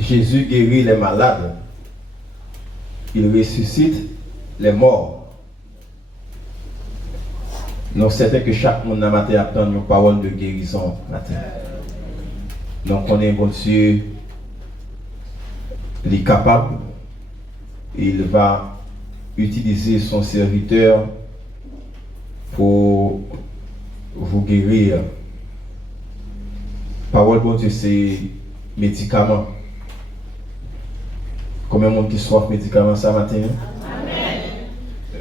Jésus guérit les malades. Il ressuscite les morts. Donc c'est que chaque monde n'a matin attend une parole de guérison matin. Donc on est bon Dieu, il est capable, il va utiliser son serviteur pour vous guérir. Parole bon Dieu, c'est médicament. Combien de monde qui soif médicament ça matin? Amen.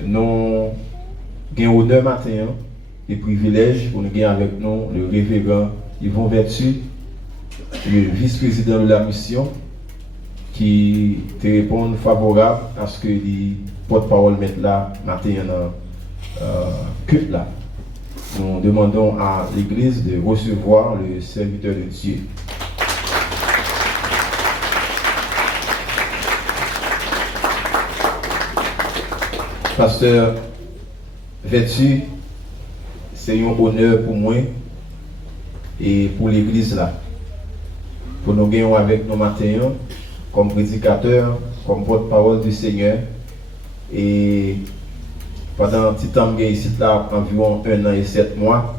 Nous avons honneur matin et privilège pour nous gagner avec nous le révérend Yvon Vertu, le vice-président de la mission, qui te répond favorable à ce que les porte-parole mettent là matin dans culte là. Nous demandons à l'Église de recevoir le serviteur de Dieu. Pasteur Vertu, c'est un honneur pour moi et pour l'Église là. Pour nous gagner avec nos matins comme prédicateur, comme porte-parole du Seigneur. Et pendant un petit temps, je suis ici là, environ 1 an et 7 mois.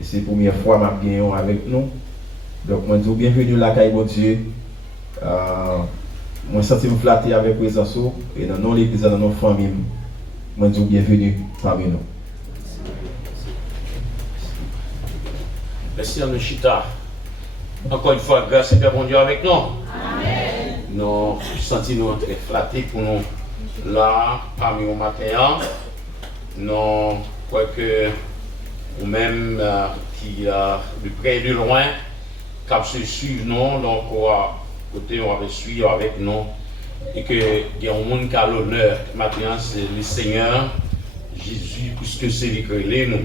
Et c'est la première fois que je suis avec nous. Donc, moi, je dis bienvenue là, Caille bon Dieu. Moi, je me sens flatté avec la présence et dans nos églises, dans nos familles. Moi, je dis bienvenue parmi nous. Merci à nous, Chita. Encore une fois, grâce et bon Dieu avec nous. Amen. Nous sentons très flattés pour nous là, parmi nous matin. Nous croyons que nous-mêmes qui de près et de loin, cap se suivent nous, donc côté on va suivre avec nous et que il y a un monde qui a l'honneur maintenant c'est le Seigneur Jésus puisque c'est lui qui nous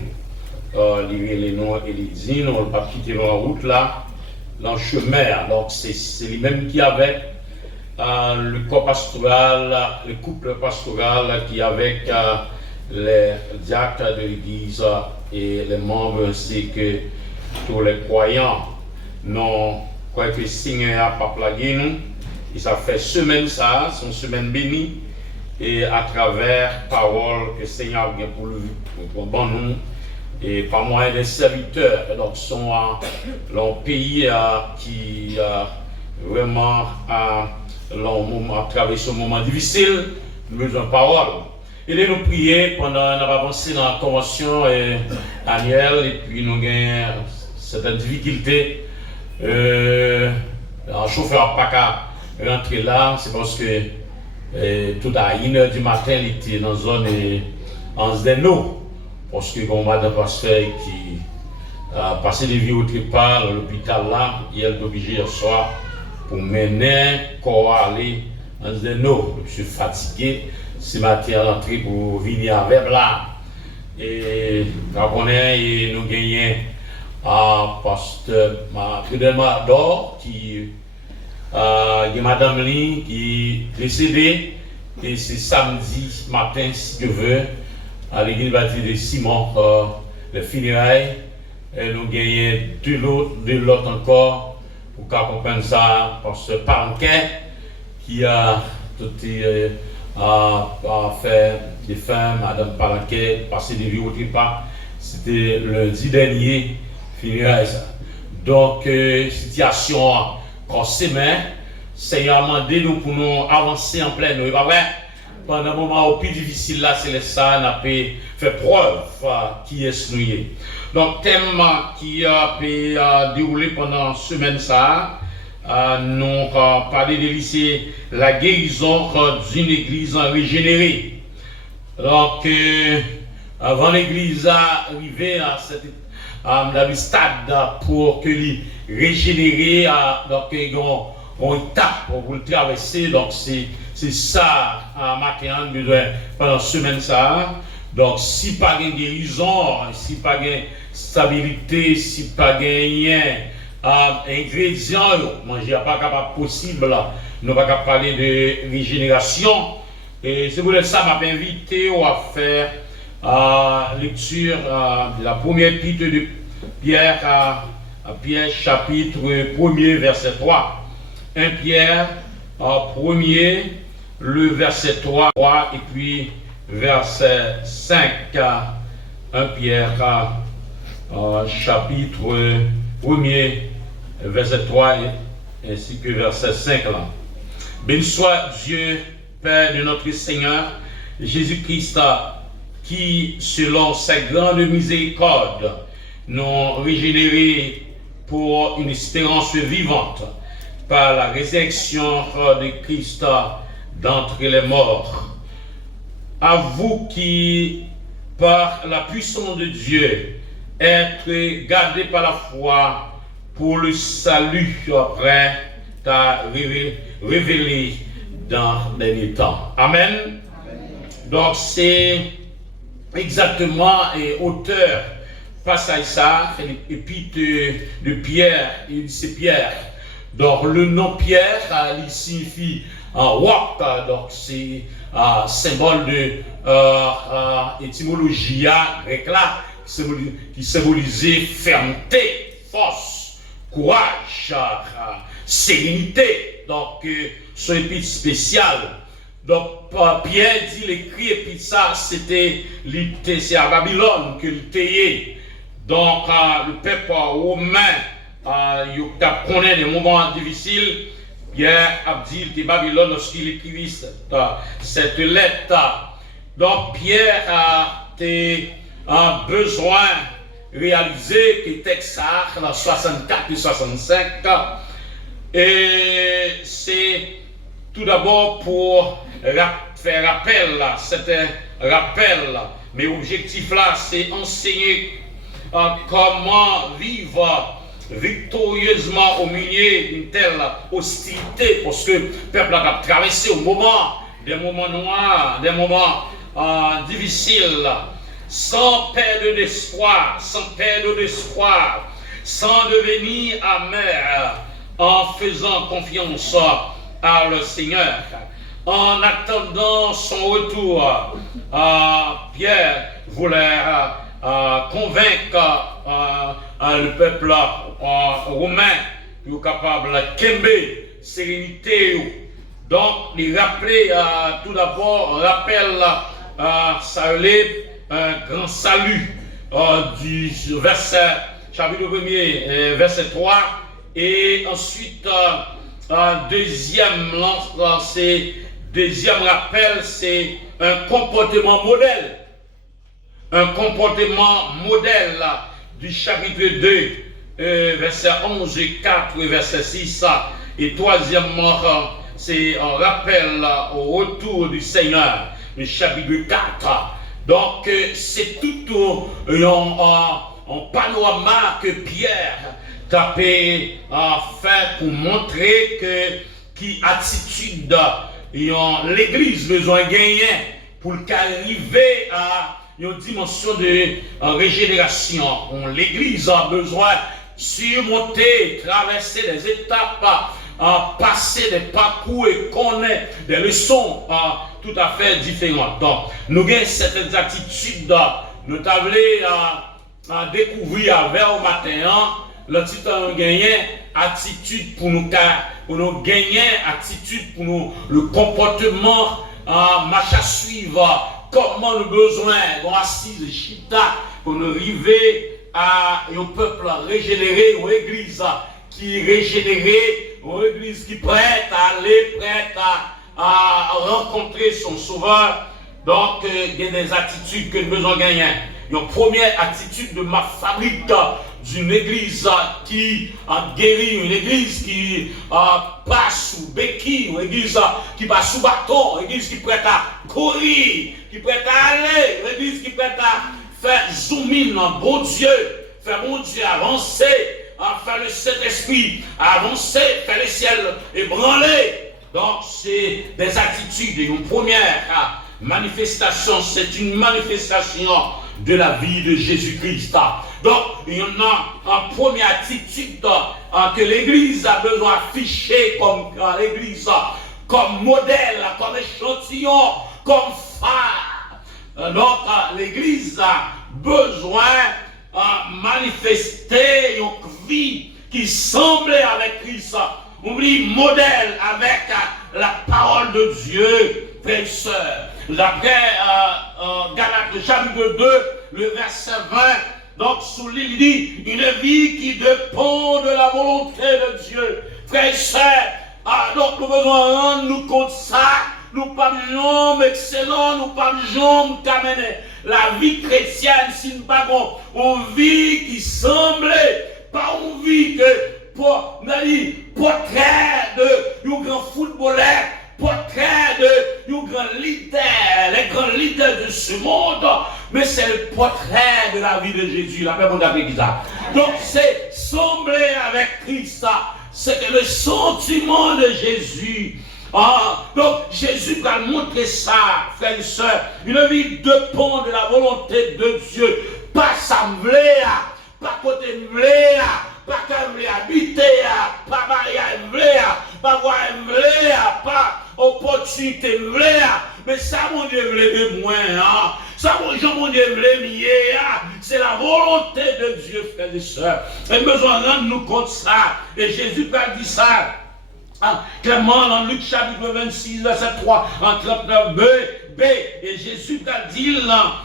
les noms et les dit nous ne pas quitter la route là dans le chemin donc c'est lui-même qui avait le corps pastoral le couple pastoral qui avec les diacres de l'église et les membres ainsi que tous les croyants non quoi que le Seigneur a pas plagué nous et ça fait semaine ça c'est une semaine bénie et à travers parole que le Seigneur a pour bon nous et par moyen des serviteurs donc sont dans un pays qui vraiment à traversé un moment difficile besoin de parole. Et là, nous prions pendant nous avancé dans la convention annuelle et puis nous avons certaines difficultés. Un chauffeur n'a pas qu'à rentrer là, c'est parce que tout à 1h du matin, il était dans la zone en Zdeno. Parce que bon, madame pasteur qui a passé des vies au trépas à l'hôpital là, il est obligé hier soir pour mener corps aller en Zdeno. Je suis fatigué. Ce matin rentré pour venir avec là et nous gagnons pasteur Mador qui madame Lee qui est décédée et c'est samedi matin si Dieu veut à l'église baptiste de Simon les funérailles et nous gagnons deux l'autre encore pour accompagner ça pasteur Palanquet qui a tout a fait des femmes, Madame Palanquet, passer des vies au trépas. C'était lundi dernier, funérailles ça. Donc, situation quand c'est main, Seigneur a demandé nous pour nous avancer en plein nous. Pas vrai? Pendant un moment plus difficile là, c'est ça, on a fait preuve qui est noué. Donc, thème qui a déroulé pendant une semaine ça. Nous avons parlé de lycée, la guérison d'une église régénérée. Donc, avant l'église arriver dans le stade pour que les régénérer, donc il y a une étape pour le traverser. Donc, c'est ça, matin, besoin pendant une semaine ça. Donc, si pas de guérison, si pas de stabilité, si pas de rien, ingrédients, manger pas capable possible, nous pas capable parler de régénération. Et c'est pour ça que je invité à faire lecture de la première épître de Pierre, Pierre chapitre 1er verset 3. 1 Pierre, premier, le verset 3 et puis verset 5. 1 Pierre, chapitre 1er, verset 3 ainsi que verset 5 là. Béni soit Dieu, Père de notre Seigneur, Jésus-Christ, qui, selon sa grande miséricorde, nous régénérés pour une espérance vivante par la résurrection de Christ d'entre les morts. À vous qui, par la puissance de Dieu, êtes gardés par la foi pour le salut après ta révélé dans les temps. Amen. Donc c'est exactement auteur face à ça, l'épître de Pierre, c'est Pierre. Donc le nom Pierre, il signifie roc, donc c'est symbole de étymologie grecque là, qui symbolisait fermeté, force, courage, sérénité. Donc son épître spécial. Donc Pierre dit l'écrit et puis ça c'est à Babylone que l'était. Donc le peuple romain il connaît des moments difficiles. Pierre a dit de Babylone lorsqu'il écrivit cette lettre. Donc Pierre a besoin de réaliser que texte dans 64 et 65. Et c'est tout d'abord pour faire rappel, c'est un rappel, mais l'objectif là c'est enseigner comment vivre victorieusement au milieu d'une telle hostilité, parce que le peuple a traversé des moments noirs, des moments difficiles, sans perdre d'espoir, sans devenir amer, en faisant confiance à le Seigneur. En attendant son retour, Pierre voulait convaincre le peuple romain qui est capable de kembe, sérénité. Donc, il rappelait tout d'abord, ça relève un grand salut du verset, chapitre 1er, verset 3, et ensuite, deuxième rappel, c'est un comportement modèle. Un comportement modèle du chapitre 2, verset 11 et 4, verset 6. Et troisièmement, c'est un rappel au retour du Seigneur, le chapitre 4. Donc, c'est tout un panorama que Pierre a fait pour montrer qui attitude l'Église besoin de gagner pour qu'arriver à une dimension de régénération. L'Église a besoin de surmonter, traverser des étapes, passer des parcours et connaître des leçons tout à fait différentes. Donc, nous avons cette attitude, nous avons découvrir avec au matin, le titre nous gagner attitude pour nous gagner attitude pour nous le comportement marche à suivre. Comment nous besoin d'assises chita pour nous arriver à un peuple régénéré, une église qui est régénérée, une église qui est prête à aller, prête à rencontrer son sauveur. Donc, il y a des attitudes que nous besoin de gagner. Une première attitude de ma fabrique d'une église qui guérit, une église qui passe sous béquille, une église qui passe sous bâton, une église qui est prête à courir, qui est prête à aller, une église qui est prête à faire zoom in, bon Dieu, faire mon Dieu avancer, faire le Saint-Esprit avancer, faire le ciel ébranler. Donc c'est des attitudes. Une première manifestation, c'est une manifestation de la vie de Jésus-Christ. Donc, il y en a une première attitude que l'Église a besoin d'afficher comme l'Église, comme modèle, comme échantillon, comme phare. Donc, l'Église a besoin de manifester une vie qui semble avec Christ oublie modèle avec la parole de Dieu, frères et sœurs. D'après Galates chapitre 2, le verset 20, donc sous l'île dit, une vie qui dépend de la volonté de Dieu. Frères et sœurs, donc nous besoin rendre nous compte ça, nous pas jambes excellents, nous pas jambes qu'amener. La vie chrétienne, si nous pas une vie qui semblait, pas une vie que pour portrait de un grand footballeur, portrait de un grand leader, les grands leaders de ce monde, mais c'est le portrait de la vie de Jésus, la paix de ça. Donc c'est sembler avec Christ, c'est que le sentiment de Jésus. Donc Jésus va montrer ça, frères et sœurs. Une vie dépend de la volonté de Dieu. Pas s'embler, pas côté m'blé, pas qu'à habiter, pas mariage, pas voir pas opportunité, mais ça mon Dieu veut de moi, ça mon Dieu veut mieux, c'est la volonté de Dieu, frères et sœurs. Et besoin de rendre nous compte ça. Et Jésus va dire ça. Clairement, dans Luc chapitre 26, verset 3, en 39b, et Jésus t'a dit là,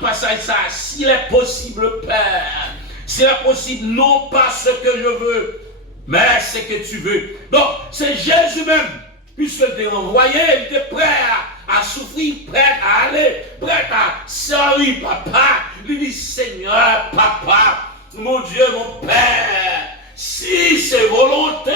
passage ça, s'il est possible, Père, s'il est possible, non pas ce que je veux, mais ce que tu veux. Donc, c'est Jésus même, puisque tu es envoyé, il était prêt à souffrir, prêt à aller, prêt à servir papa. Il dit, Seigneur, papa, mon Dieu, mon Père, si c'est volonté,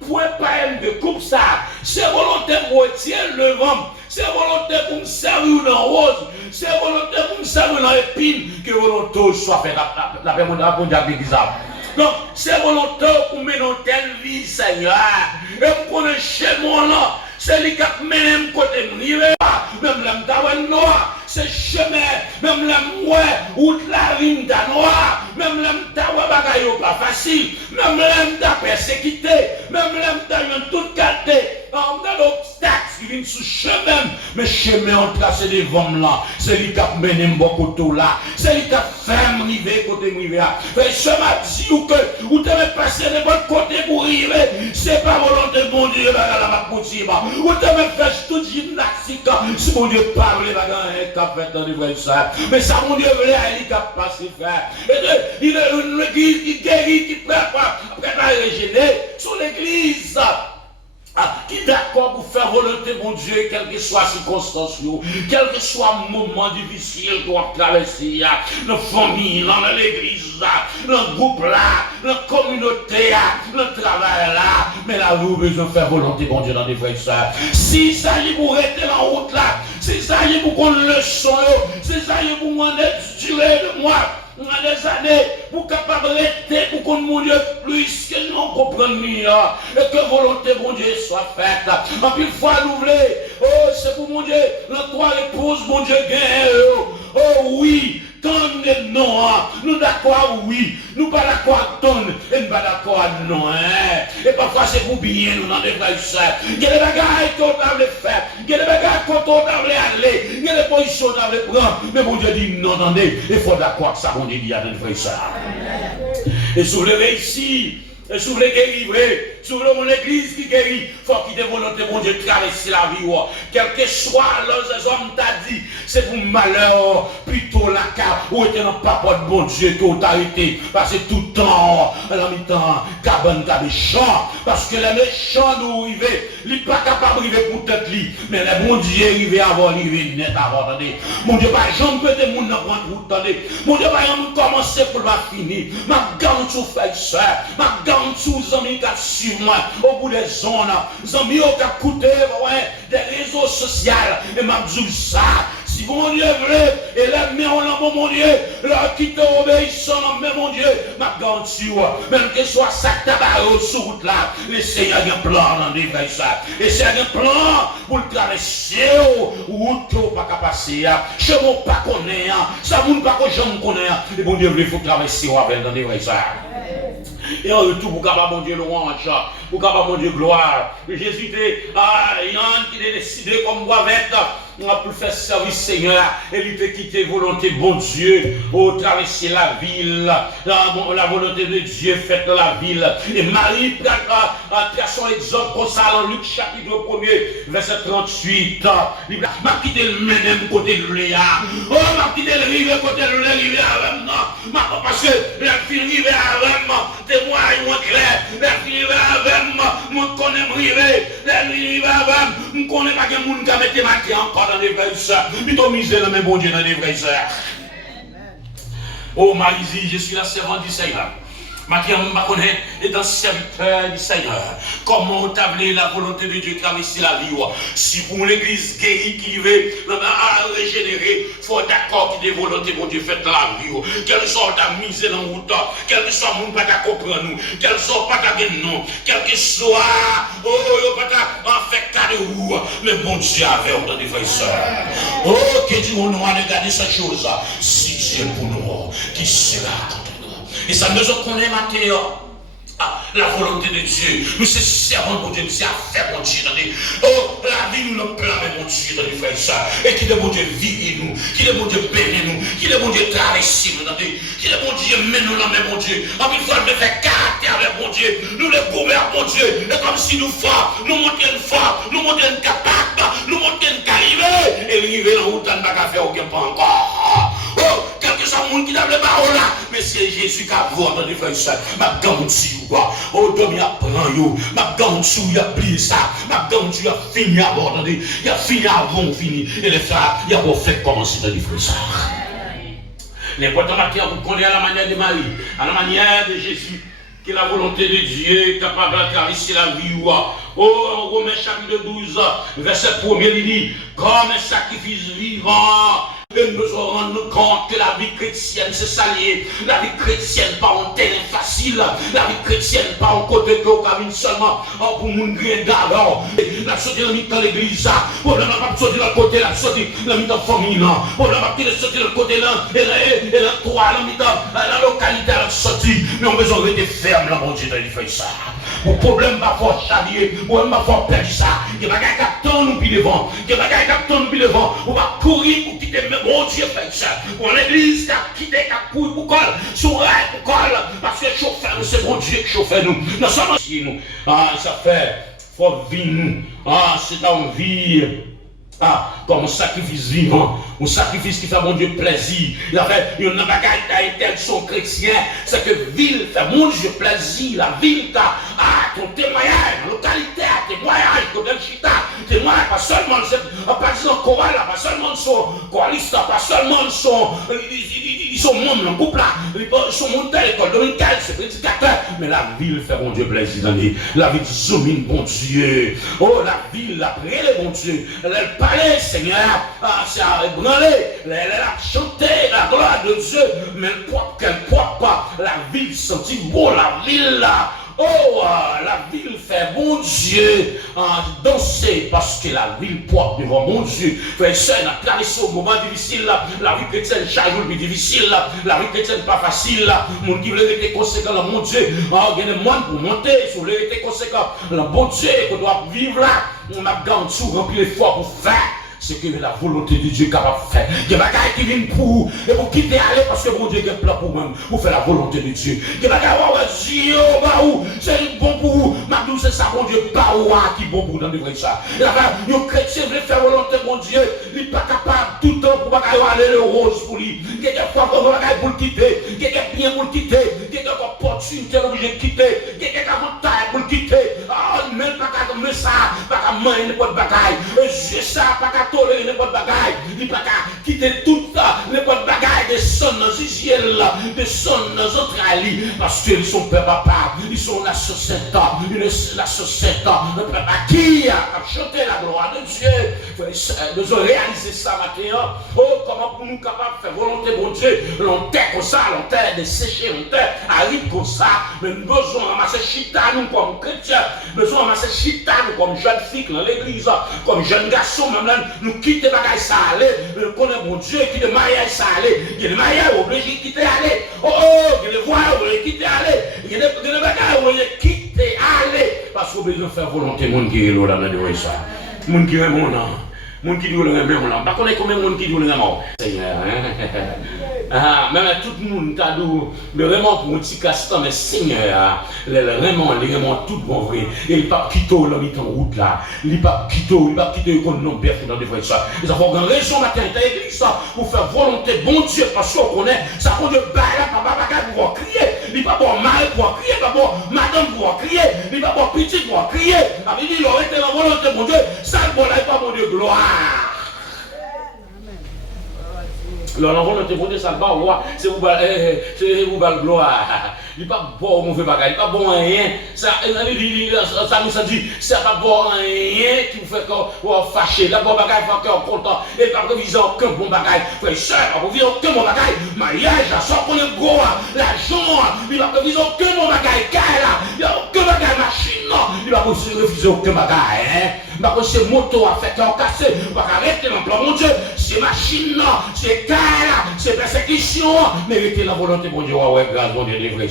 pouvez pas me couper ça. C'est volonté pour retirer le vent. C'est volonté pour me servir dans rose. C'est volonté pour me servir dans épine. Que volonté soit faite. La paix mondiale pour dire bizarre. Donc, c'est volonté pour mener dans telle vie, Seigneur. Et pour connaître chez moi là. C'est lui qui a mené côté mon hiver. Même la m'taouane noire. C'est chemin. Même la m'oué. Ou la rime da noire. Même la m'taouane bagaille pas facile. Même la m'ta persécuté. Même la m'taouane toute qualité. On a l'obstacle qui vient sous chemin. Mais chemin on trace des vents là. C'est lui qui a mené beaucoup tout là. C'est lui qui a fait m'river côté m'river. Et ce m'a dit que vous devez passer de votre côté pour arriver. C'est pas volonté de mon Dieu la ma possible. Vous devez faire toute gymnastique. Si mon Dieu parle, il a fait dans les vrais ça. Mais ça, mon Dieu, il a passé faire. Il est une église qui guérit, qui prépare à régénérer sur l'église. Qui est d'accord pour faire volonté mon Dieu, quelle que soit la circonstance, quel que soit le moment difficile qu'on va traverser, dans la famille, dans l'église, dans le groupe là, dans la communauté, dans le travail là, mais là, vous avez besoin de faire volonté mon Dieu dans des frères et sœurs. Si ça y est pour rester en route là, si ça y est pour qu'on le son, si ça y est pour moi d'être duré de moi, dans des années, pour capable de rester, pour qu'on mon Dieu plus que nous comprenions, et que volonté mon Dieu soit faite. En plus fois nous voulons, oh c'est pour mon Dieu, la trois épouses mon Dieu gagne, oh oui, tonne de non, nous d'accord oui, nous pas d'accord tonne, et nous pas d'accord non, et parfois c'est pour bien nous dans des frères et sœurs. Il y a des bagages qu'on doit faire, il y a des bagages qu'on doit aller, il y a des positions qu'on doit prendre, mais mon Dieu dit non, attendez, il faut d'accord que ça mon Dieu dit à des frères et sœurs. Et si vous voulez réussir, et si vous voulez guérir, si vous voulez mon église qui guérit, il faut qu'il y ait volonté mon Dieu de traverser la vie. Quel que soit les hommes t'a dit, c'est pour malheur, plutôt la carte, où était dans papa de bon Dieu que vous avez été, parce que tout le temps, à la mi-temps, cabane t'as des champs, parce que les méchants nous arrivent, ils ne sont pas capables d'arriver pour tête li, mais les bons dieux arrivent avant, arrivent net avant, attendez. Mon Dieu, par exemple, peut être mon nom pour attendez. Mon Dieu, par exemple, commencer pour ma finir. Ma garde sous frère, soeur, ma garde sous amis qui sur moi, au bout des zones, amis qui ont coûté, des réseaux sociaux, et m'a dit ça. Si mon Dieu veut, et là, mais on a mon Dieu, là, qui t'obéissent, mais mon Dieu, ma garantie, même que ce soit ça, tabac, sur route là, le Seigneur a un plan dans des vrais ça. Et c'est un plan pour le traverser, route que vous pas passer, chez vous pas connaître, ça vous pas que j'en connais, et mon Dieu, il faut traverser avec dans des vrais ça. Et en retour, pour capable, mon Dieu, louange, pour capable mon Dieu gloire. Jésus était Yann qui a décidé comme moi avec pour faire service Seigneur et il était quitté volonté bon Dieu pour traverser la ville, la volonté de Dieu faite dans la ville. Et Marie prend son exemple comme ça dans Luc chapitre 1er verset 38. Il m'a quitté le même côté de Léa. Oh, m'a quitté le rive côté de Léa avec moi. Parce que la fille rive avec moi. Témoigne clair. La fille rive avec moi. Mon connaît rive. La fille rive avec moi. Je ne connais pas que les gens qui mettent ma clé encore dans les vraies sœurs. Ils t'ont misé dans mes bons Dieu dans les vraies sœurs. Oh Marie, je suis la servante du Seigneur. Mathieu, je connais étant serviteur du Seigneur. Comment établir la volonté de Dieu traverser la vie. Si pour l'église guérie qui veut régénérer, il faut d'accord qu'il y ait des volontés pour Dieu faite dans la vie. Quelle sorte de mise dans la route, quel que soit le monde pas comprendre nous, quel soit pas nous, quel que soit, pas affecté de vous, mais bon Dieu avec dans des frères et sœurs. Oh, que Dieu nous a regardé cette chose. Si c'est pour nous, qui sera contre nous? Et ça nous connaît Matthieu. La volonté de Dieu. Nous sommes servants pour Dieu. Nous sommes affaires pour Dieu. Oh, la vie nous le blâme mon Dieu dans les frères et sœurs. Et qu'il est bon Dieu vivre nous. Qu'il est bon Dieu bénir nous. Qu'il est bon Dieu traverser nous. Qu'il est bon Dieu mène nous dans mon Dieu. En une fois, nous faire caractère avec mon Dieu. Nous le gouvernons mon Dieu. Et comme si nous forts, nous montions fort, nous montions capables, nous montions qu'arriver. Et arriver dans route, on ne va pas faire aucun pas encore. Oh, quelque chose de monde qui n'a le parole là. Mais c'est Jésus qui a vu dans les frères et sœurs. Ma garantie. Oh, Dieu m'a pris, ma garantie, il a plié ça, ma garantie, il a fini à aborder, il a fini avant fini, et les frères, il a pas fait commencer dans les frères. N'importe quoi, vous connaissez à la manière de Marie, à la manière de Jésus, que la volonté de Dieu est capable de clarifier la vie. Oh, Romains chapitre 12, verset 1er, il dit, comme un sacrifice vivant. Et nous devons rendre compte que la vie chrétienne c'est salier. La vie chrétienne pas en terrain facile. La vie chrétienne pas en côté que vous avez seulement pour nous griller d'abord. La sortie dans l'église, pour la pas sortir dans le côté, la sortie dans la famille, pour la pas sortir dans le côté là, et la toi, la localité la sortie. Mais on a besoin de ferme là, mon Dieu, dans les feuilles ça. Mon problème pas fort chavier, mon problème pas fort perdre ça. Il y a des capteurs nous puis devant, il y a des capteurs nous puis devant. On va courir pour quitter mon Dieu fait ça. Pour l'église qui a quitté, qui a couru pour colle, son rêve pour colle, parce que chauffeur, c'est mon Dieu qui chauffe nous. Nous sommes ici, nous. Ah, ça fait, faut vivre nous. Ah, c'est envie. Ah, comme un sacrifice vivant, un sacrifice qui fait mon Dieu plaisir. Il y a une bagaille d'intention chrétienne, c'est que ville fait mon Dieu plaisir. La ville, ton témoignage, la localité, témoignage, ton chita, témoignage, pas seulement, pas seulement chorale, pas seulement son choraliste, pas seulement son. Ils sont membres dans le couple là, ils sont montés à l'école dominicale, c'est prédicateur, mais la ville fait mon Dieu plaisir dans les. La ville domine mon Dieu. Oh, la ville, la prière, mon Dieu. Le palais, Seigneur, c'est à ébranler, elle a chanté la gloire de Dieu, mais qu'elle propre pas. La ville sentit beau, la ville là. Oh, la ville fait bon Dieu danser parce que la ville propre devant mon Dieu. Frère et sœur, on a traversé au moment difficile là. La vie chrétienne chaque jour plus difficile là. La vie chrétienne pas facile là. Mon qui veut être conséquent là, mon Dieu. Il y a des monde pour monter, si vous voulez être conséquent. Là, bon Dieu, qu'on doit vivre là. On a garanti remplir l'effort pour faire. C'est que la volonté de Dieu est capable de faire. Il y a des bagages qui viennent pour et pour quitter aller parce que mon Dieu est plan pour moi, pour faire la volonté de Dieu. Il y a des bagages qui c'est bon pour vous. Maintenant, c'est ça, mon Dieu, pas qui est bon pour vous dans le vrai ça. Les chrétiens veulent faire volonté, mon Dieu, il n'est pas capable tout le temps pour aller le rose pour lui. Il y a des fois pour le quitter, il y a des biens pour le quitter, il y a des opportunités obligées de quitter, il y a des avantages pour le quitter. Ah, même pas qu'à comme ça, pas qu'à manger n'importe bagaille. Je sais pas qu'à tolérer n'importe bagaille. Il n'y a pas qu'à quitter tout ça, n'importe bagaille des sons dans Israël, des sons dans Australie, parce qu'ils sont peuple à part, ils sont la société, la société, le peuple à qui a chanté la gloire de Dieu. Nous avons réalisé ça maintenant. Oh, comment pour nous capables de faire volonté bon Dieu, l'on terre comme ça, l'on terre desséché, l'on terre arrive comme ça, mais nous besoin de ramasser chita nous comme chrétiens, besoin de ramasser chita nous comme jeunes filles dans l'église, comme jeunes garçons, même là, nous quitter les bagages ça aller, nous connaissons mon Dieu qui de mariage ça aller, il y a des mariages obligés de quitter aller, oh, il y a des voix obligés de quitter aller, il y a des bagages obligés de quitter aller, parce qu'on a besoin de faire volonté, mon qui est là, dans ça. Mon qui est mon nom. Mon qui dit le même nom. Par contre, combien de monde qui dit le même nom? Seigneur, hein? Même tout le monde t'a dit, vraiment pour un petit castan, mais Seigneur, vraiment, tout bon vrai. Et il pas quitter l'homme en route là. Il pas quitter qu'on non père dans des vrais ça. Ils ont une raison matin, t'as écrit ça pour faire volonté bon Dieu parce qu'on connaît ça qu'on de bagarre, papa bagarre pour crier. Il pas bon mal pour crier, pas bon madame pour crier, il pas bon petit pour crier. Avec lui, il aurait été la volonté bon Dieu, ça le bon là, pas mon Dieu gloire. La volonté bon Dieu, ça le bat roi, c'est vous le gloire. Il n'est pas bon mauvais bagage, il n'est pas bon rien. Ça nous dit, c'est pas bon rien qui vous fait qu'on fâché. La bon bagage, il faut qu'on content. Et pas prévision aucun bon bagage. Frère, soeur, pas prévision aucun bon bagage. Mariage, sans qu'on est gros, l'argent, il n'a pas prévision aucun bon bagage. Il n'y a aucun bagage, machine, non. Il n'a pas refusé aucun bagage. Parce que c'est moto à faire qu'on casse, on va arrêter l'emploi, mon Dieu. C'est machine, non. C'est car, c'est persécution. Méritez la volonté, mon Dieu, ouais, grâce, mon Dieu, les vrais.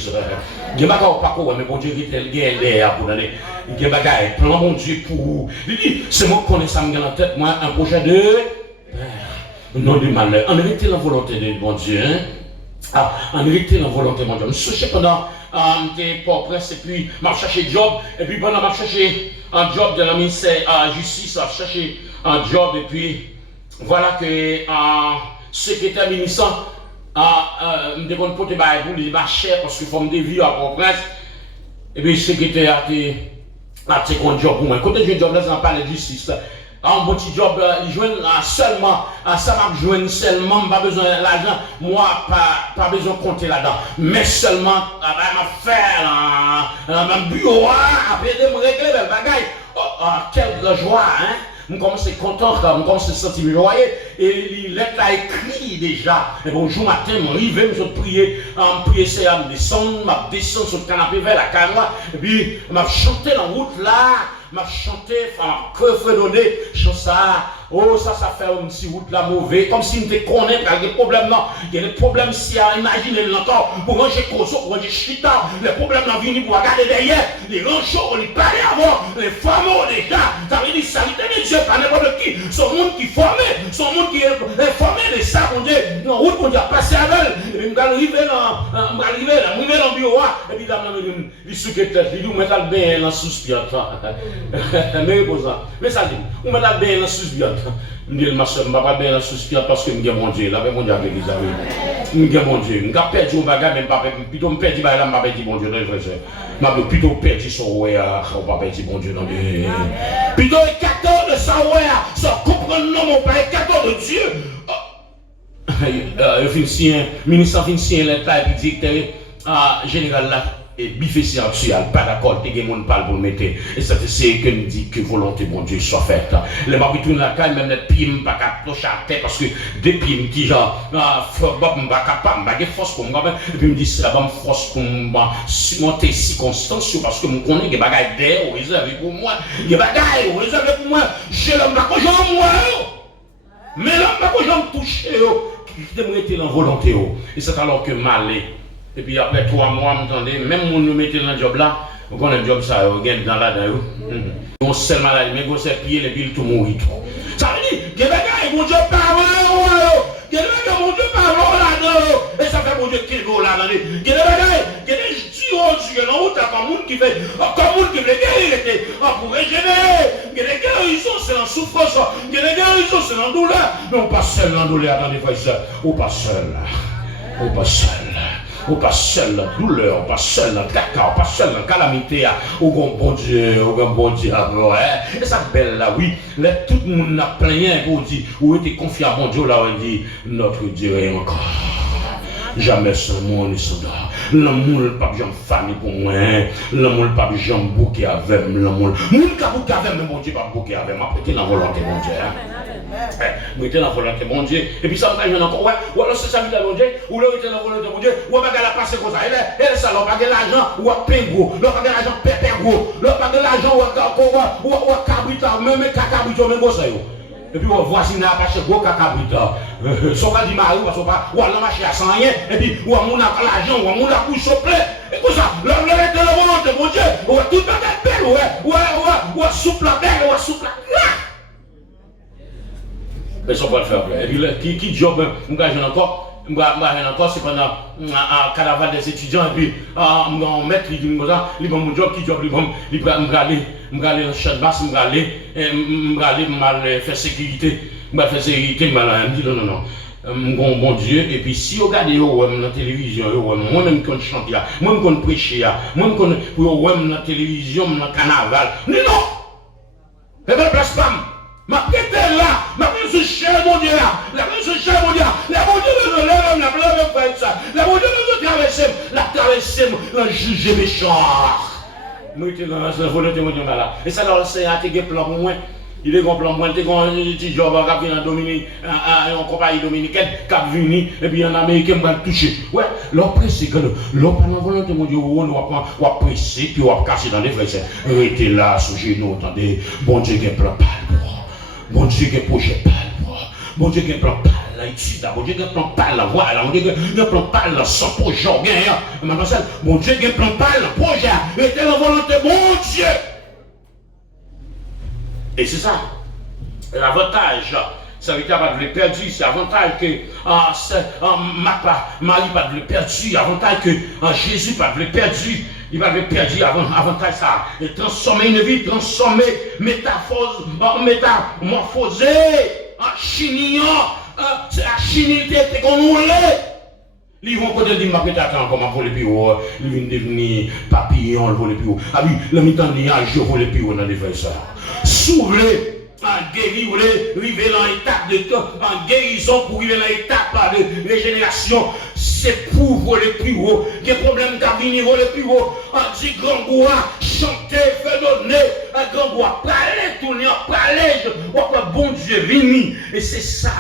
Il y a pas quoi, mais bon Dieu, il y a l'air pour donner. Il y a bagaille, plan mon Dieu pour vous. Il dit, c'est moi qui connais ça, me dans la tête, moi, un projet de non du malheur. En vérité, la volonté de mon Dieu. En vérité, la volonté de mon Dieu. Je cherchais pendant des pauvres, et puis, je cherchais job, et puis pendant je cherchais un job de la ministère justice, je cherchais un job, et puis voilà que secrétaire ministre. Je me demande pour te bailler pour les cher parce qu'il faut me dévier à Port-au-Prince. Et puis, le secrétaire a un job pour moi. Quand j'ai un job là, on parle de justice. Un bon petit job, il joue seulement, ça m'a joué seulement, pas besoin d'argent, moi, pas besoin de compter là-dedans. Mais seulement, m'a faire un bureau, après de me régler le bagage. Quelle joie, hein! Je commence à être content, je commence à sentir me joyeux. Et il a écrit déjà. Et bonjour matin, je arrive, je prier, c'est à me descendre, je descends sur le canapé vers la canoë. Et puis, je chanté dans la route là. M'a chanté, que fredonné, chante ça. Oh, ça fait un petit route là mauvais. Comme si me connaît, il y a des problèmes là. Il y a des problèmes si à imaginer longtemps. Pour ranger Koso, pour ranger Chita. Les problèmes là viennent pour regarder derrière. Les ranchos, les palais avant. Les femmes, les gars. Ça veut dire sanitaire de Dieu, pas n'importe qui. Son monde qui formé. Son monde qui est formé de ça, mon Dieu. Non, route, on dit à passer avec. Et puis, je vais arriver dans le bureau. Et puis, il se quitte, il dit, on met le bain dans sous-pied. Mais ça dit, on met la bain dans sous-pied. Je dis, ma soeur, je ne vais pas bien la soucier parce que je suis mon Dieu. Là, mon Dieu avec les amis. Je suis mon Dieu. Je ne vais pas perdre mon bagage, mais plutôt me perdre, je ne vais pas perdre mon Dieu. Je vais plutôt perdre son ouais, je ne vais pas perdre mon Dieu. Plutôt 14 de sa ouais, sans comprendre mon père, 14 de Dieu. Le ministre Vincent, l'État, et puis directeur général là. Et biffé c'est actuel, pas d'accord, t'es mon parle pour le mettre. Et ça c'est que me dit que volonté mon Dieu soit faite. Les mabis tournent la caille, même les pimes, pas qu'à clocher à tête, parce que des pimes qui genre, Bob m'a capable, m'a des forces pour moi, et puis me dit c'est la bonne force pour moi, surmonter circonstances, parce que je connais des bagailles d'air, réservé pour moi, des bagailles réservé pour moi, je l'homme pas que j'en moi, mais l'homme pas que j'en touche, qui t'aimerait être en volonté, et c'est alors que malé. Et puis après 3 mois, m'entendez, même si on nous mettait dans le job là, on connaît le job ça, on gagne dans la dedans. On se sert malade, mais on se pied, les billes tout mourir. Ça veut dire, que les gars, mon Dieu parle, que les gars, mon Dieu parle là-dedans. Et ça fait mon Dieu qu'il go là-dedans. Que les gars, que les Dieu, dans route, comme monde qui fait, comme monde qui fait, il était pour régénérer. Que les gars, ils sont c'est en souffrance, que les gars, ils sont c'est en douleur. Non, pas seul en douleur, attendez, frère, ça. Ou pas seul. Ou pas seul. Ou pas seul dans la douleur, pas seul dans le caca, pas seul dans la calamité, ou bon Dieu, et ça belle là, oui, là, tout le monde n'a plein pour dire, ou était confiant à mon Dieu là, on dit, notre Dieu est encore. Jamais sans moi ni sans là. L'amour n'est pas bien famille pour moi. L'amour n'est pas bien bouquet avec l'amour. Moun ka bouquet avec mais mon Dieu pas bouquet avec moi. Prêtez la volonté mon Dieu. Mettez la volonté mon Dieu. Et puis ça me dit encore ouais. Ou alors c'est ça me dit mon Dieu. Ou là mettez la volonté mon Dieu. Ou pas la passer comme ça. Elle ça l'on pas l'argent ou à pingo. L'on pas l'argent pépé gros. L'on pas l'argent ou à cabrita même cacabrito même ça yo. Et puis, voisin n'a pas chez gros caca bruta. Son pas dit mari, parce qu'on pas, ou alors marché à sans rien. Et puis, ou à mon l'argent, ou à mon couche au plein. Et comme ça, le volonté, mon Dieu, ou à toute la belle, ou à souple la belle, ou à souple la. Mais ça va le faire. Et puis, qui job, m'engage encore. Encore, c'est pendant un carnaval des étudiants, et puis mon maître, il dit, il va mon job, qui job, il va me aller en champ de basse, me aller faire sécurité, me faire sécurité, me dit non. Bon Dieu, et puis si vous regardez la télévision, moi-même quand je chante, moi-même quand je prêche, moi-même quand la télévision, dans le carnaval, non! Et bien, place femme! Ma prête là, ma prête ce cher mon Dieu là, la prête ce cher mon Dieu là, la mon Dieu me lève, la blâme faire ça, la mon Dieu me traverser, la juger méchant. Moi, j'étais dans la volonté mon Dieu là. Et ça, là, c'est un plan pour moi. Il est un plan pour moi, il est un petit job qui vient en Dominique, en compagnie dominicaine, qui vient, et puis en Amérique, qui va toucher. Ouais, l'oppressé, c'est que l'on pas dans volonté mon Dieu, on va presser, puis on va casser dans les frères. Restez là, sous genoux, attendez, bon Dieu, qui est plan pour moi. Bon Dieu qui projet pas bon Dieu qui plan pas là ici bon Dieu qui plan pas là voilà bon Dieu qui plan pas là sans projet rien mademoiselle bon Dieu qui plan pas là projet était la volonté bon Dieu et c'est ça l'avantage ça veut dire pas de le perdre c'est avantage que Marie pas de le perdre avantage que Jésus pas de le perdre il va le perdre avantage ça et transformer une vie transformer métamorphosée en chignon c'est la chinité qu'on nous l'est ils vont peut-être dire ma peut-être comment voler plus haut ils viennent devenir papillon voler plus haut ah oui le mi-temps de nuage voler plus haut dans les frères ça s'ouvrir en guérison, arriver dans l'étape de temps, en guérison pour arriver dans l'étape de régénération, c'est pour voler plus haut. Des problèmes qui viennent voler plus haut. On dit grand bois, chanter, faire donner, un grand bois, parler, tourner, parler, bon Dieu, vini. Et c'est ça,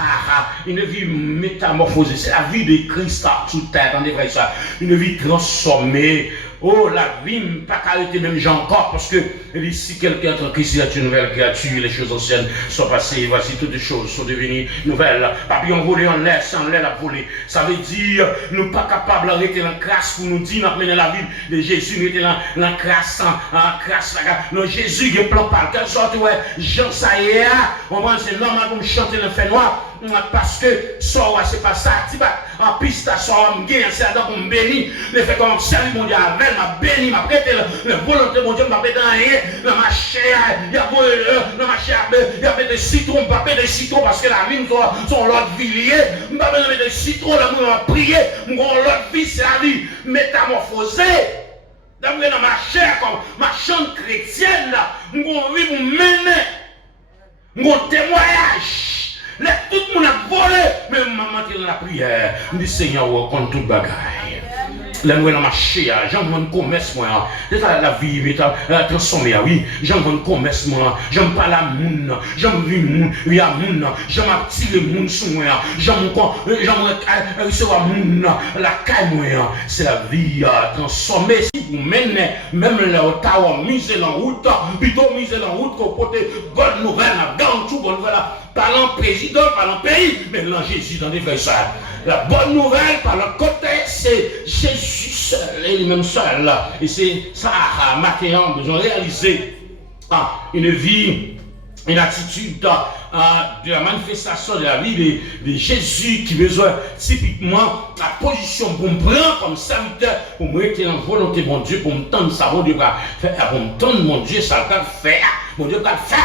une vie métamorphosée. C'est la vie de Christ sous terre, on vrai ça. Une vie transformée. Oh, la vie, pas qu'arrêter même gens encore, parce que ici, quelqu'un entre Christ est une nouvelle créature, les choses anciennes sont passées, voici toutes les choses sont devenues nouvelles. Papillon volé en l'air, sans l'air à voler. Ça veut dire, nous pas capables d'arrêter la crasse pour nous dire, nous mener la vie de Jésus, nous était la crasse, non, Jésus, il plan pas, quelle sorte, ouais, Jean, ça y est, on va, c'est normal pour me chanter le fait noir, parce que, ça, c'est pas ça, en piste, ça, on me gagne, c'est là pour me bénir, le fait qu'on observe mon Dieu avec, m'a béni, m'a prêté le volonté mon Dieu, m'a prêté rien, dans ma chair, il y a dans ma chair, il y a des citrons, m'a prêté des citrons parce que la vie, sont l'autre vie liée, m'a prêté des citrons, là, m'a prié, l'autre vie, c'est la vie métamorphosée. Dans ma chair, comme ma chambre chrétienne, là, mon vie, mon mener, mon témoignage. Là, tout le monde a volé, mais maman qui la prière, me dit Seigneur, contre toute bagaille. Là, nous dans ma chair, j'aime mon commerce, moi. C'est la vie, mais transformée, oui. J'aime mon commerce, moi. J'aime pas la moune, j'aime vivre la moune, j'aime attirer moun sur moi. J'aime recevoir moune, la caille, moi. C'est la vie transformée. Si vous menez, même le Ottawa, misez en route, plutôt misez en route, qu'on porte bonne nouvelle, tout bonne nouvelle. Par le président, par le pays, mais là Jésus dans les versets. La bonne nouvelle par le côté, c'est Jésus seul, et lui-même seul. Et c'est ça, Mathéan, besoin de réaliser une vie, une attitude de la manifestation de la vie de Jésus qui besoin typiquement la position pour me prendre comme serviteur, pour me mettre en volonté mon Dieu, pour me tendre ça, mon Dieu va faire, pour me tendre mon Dieu, ça va faire, mon Dieu va faire.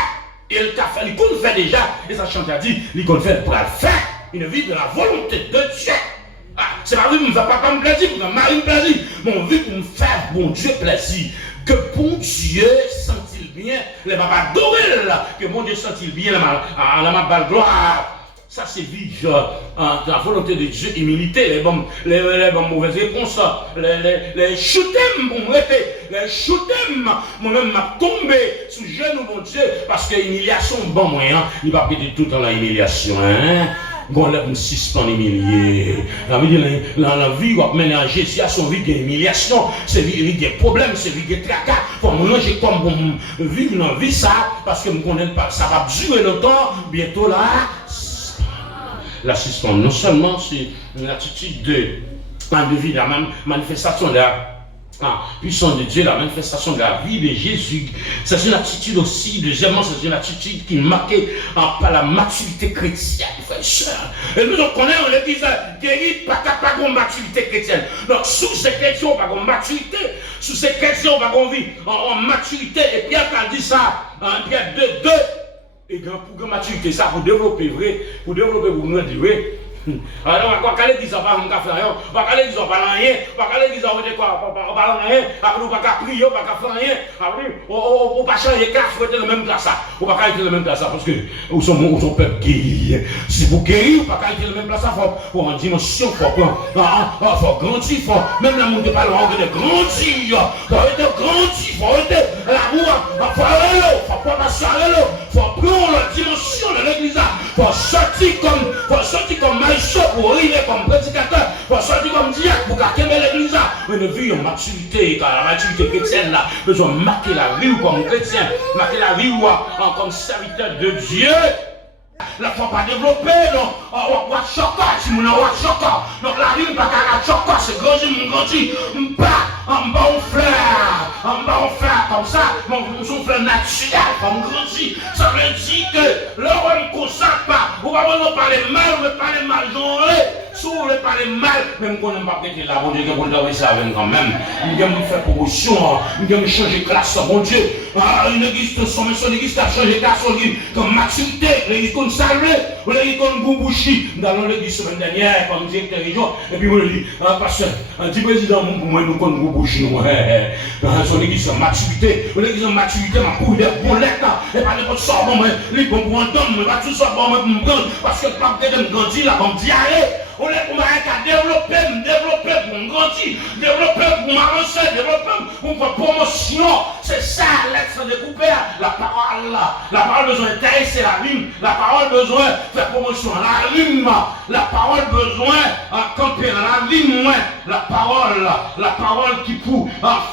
Et le café, il compte faire déjà, et ça chante à dire, il compte faire pour le faire, une vie de la volonté de Dieu. C'est pas vrai, je ne vais pas me plaisir, pour me marier me plaisir, mais on veut pour me faire, bon Dieu, plaisir. Que bon Dieu sent-il bien, les papas dorés là, que mon Dieu sent-il bien, la ma gloire. Ça c'est vivre la volonté de Dieu, humilité, les bonnes mauvaises réponses, les shoot'em pour me répéter, les shoot'em, moi-même m'a tombé sous genou mon Dieu, parce que l'humiliation bon moyen, il va péter tout dans la humiliation, hein. Bon, là, on suspend humilié. La vie, on va mener à Jésus à son vie d'humiliation, c'est vie des problèmes, c'est vie des tracas. faut me ranger comme pour vivre dans la vie ça, parce que je connais pas, ça va durer longtemps, bientôt là, la suspendre. Non seulement c'est une attitude de vie, la même manifestation de la puissance de Dieu, la manifestation de la vie de Jésus. C'est une attitude aussi, deuxièmement, c'est une attitude qui est marquée par la maturité chrétienne, frères et sœurs. Et nous, on connaît l'église guérie, pas de maturité chrétienne. Donc, sous ces questions, pas de maturité, sous ces questions, pas de vie en maturité. Et Pierre a dit ça, Pierre 2. Et pour que maturité, ça, pour développer vrai, pour développer, vous nous dire, alors, on va dire ça, on va faire rien, on va dire ça, on va rien, on va dire ça, on va rien, après, on va prier, on va faire rien, après, on va changer de classe, on va être dans la même classe, on va être dans la même classe, parce que nous sommes peuple guéri. Si vous guérir, on va être dans la même classe, il faut en dimension, il faut grandir, même la monde de parler, on va grandir, il faut être grandi, il faut être l'amour, il faut aller là, il faut pas passer à l'eau, il faut prendre la dimension de l'église, il faut sortir comme pour arriver comme prédicateur, pour sortir comme diacre, pour garder l'église. Mais nous vivons maturité, car la maturité chrétienne là, besoin de marquer la vie comme chrétien, marquer la vie comme serviteur de Dieu. La faut pas développer, non, on va choquer, si on va choquer, donc la vie pas qu'à choquer, c'est grandi, en bas on frère, comme ça, son frère naturel, comme grandi, ça veut dire que l'homme ne consacre pas, on va pas parler mal, on va parler mal, si on veut parler mal, même qu'on n'aime pas prêter la bonne Dieu, qu'on doit ça avec quand même, nous devons faire promotion, nous devons changer de classe, bon Dieu, une église de son église qui a changé de classe, comme maturité, l'église qu'on salue, l'église qu'on boubouchi, nous allons l'église semaine dernière, comme directeur de région, et puis on le dit, pasteur, un petit président, pour moi, nous qu'on boubouchi, son église en maturité, l'église en maturité, ma couille de bon lettre, et pas n'importe quoi, bon, les bons pour entendre, mais pas tout ça, bon, pour me prendre, parce que pas peut-être me grandir là, comme diarrhée. On est pour développer, pour me grandir, développer pour m'avancer, développer pour faire promotion. C'est ça, l'être découvert. La parole besoin d'intéresser la rime, la parole besoin de faire promotion. La rime, la parole besoin de camper la rime, la parole qui peut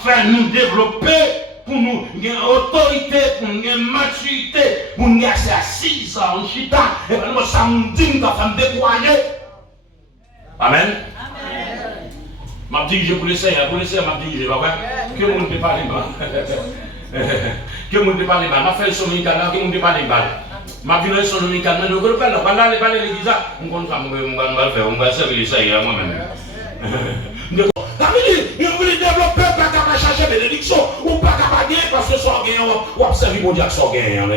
faire nous développer. Pour nous gagner autorité, pour nous gagner maturité, pour nous gagner assise en chita, et bien nous sommes dignes de faire déployer. Amen. M'a dirigé pour l'essayer, m'a dirigé, pas vrai? Que le monde ne parle pas. Que le monde ne parle pas. M'a fait le son dominical, que le monde ne parle pas. M'a vu le son dominical, mais nous ne parlons pas. Pendant l'église, on va le faire, on va servir l'essayer à moi-même. Il voulait développer, pas capable de chercher bénédiction, ou pas capable de gagner, parce que soit gagnant, ou observer mon Dieu, soit gagnant.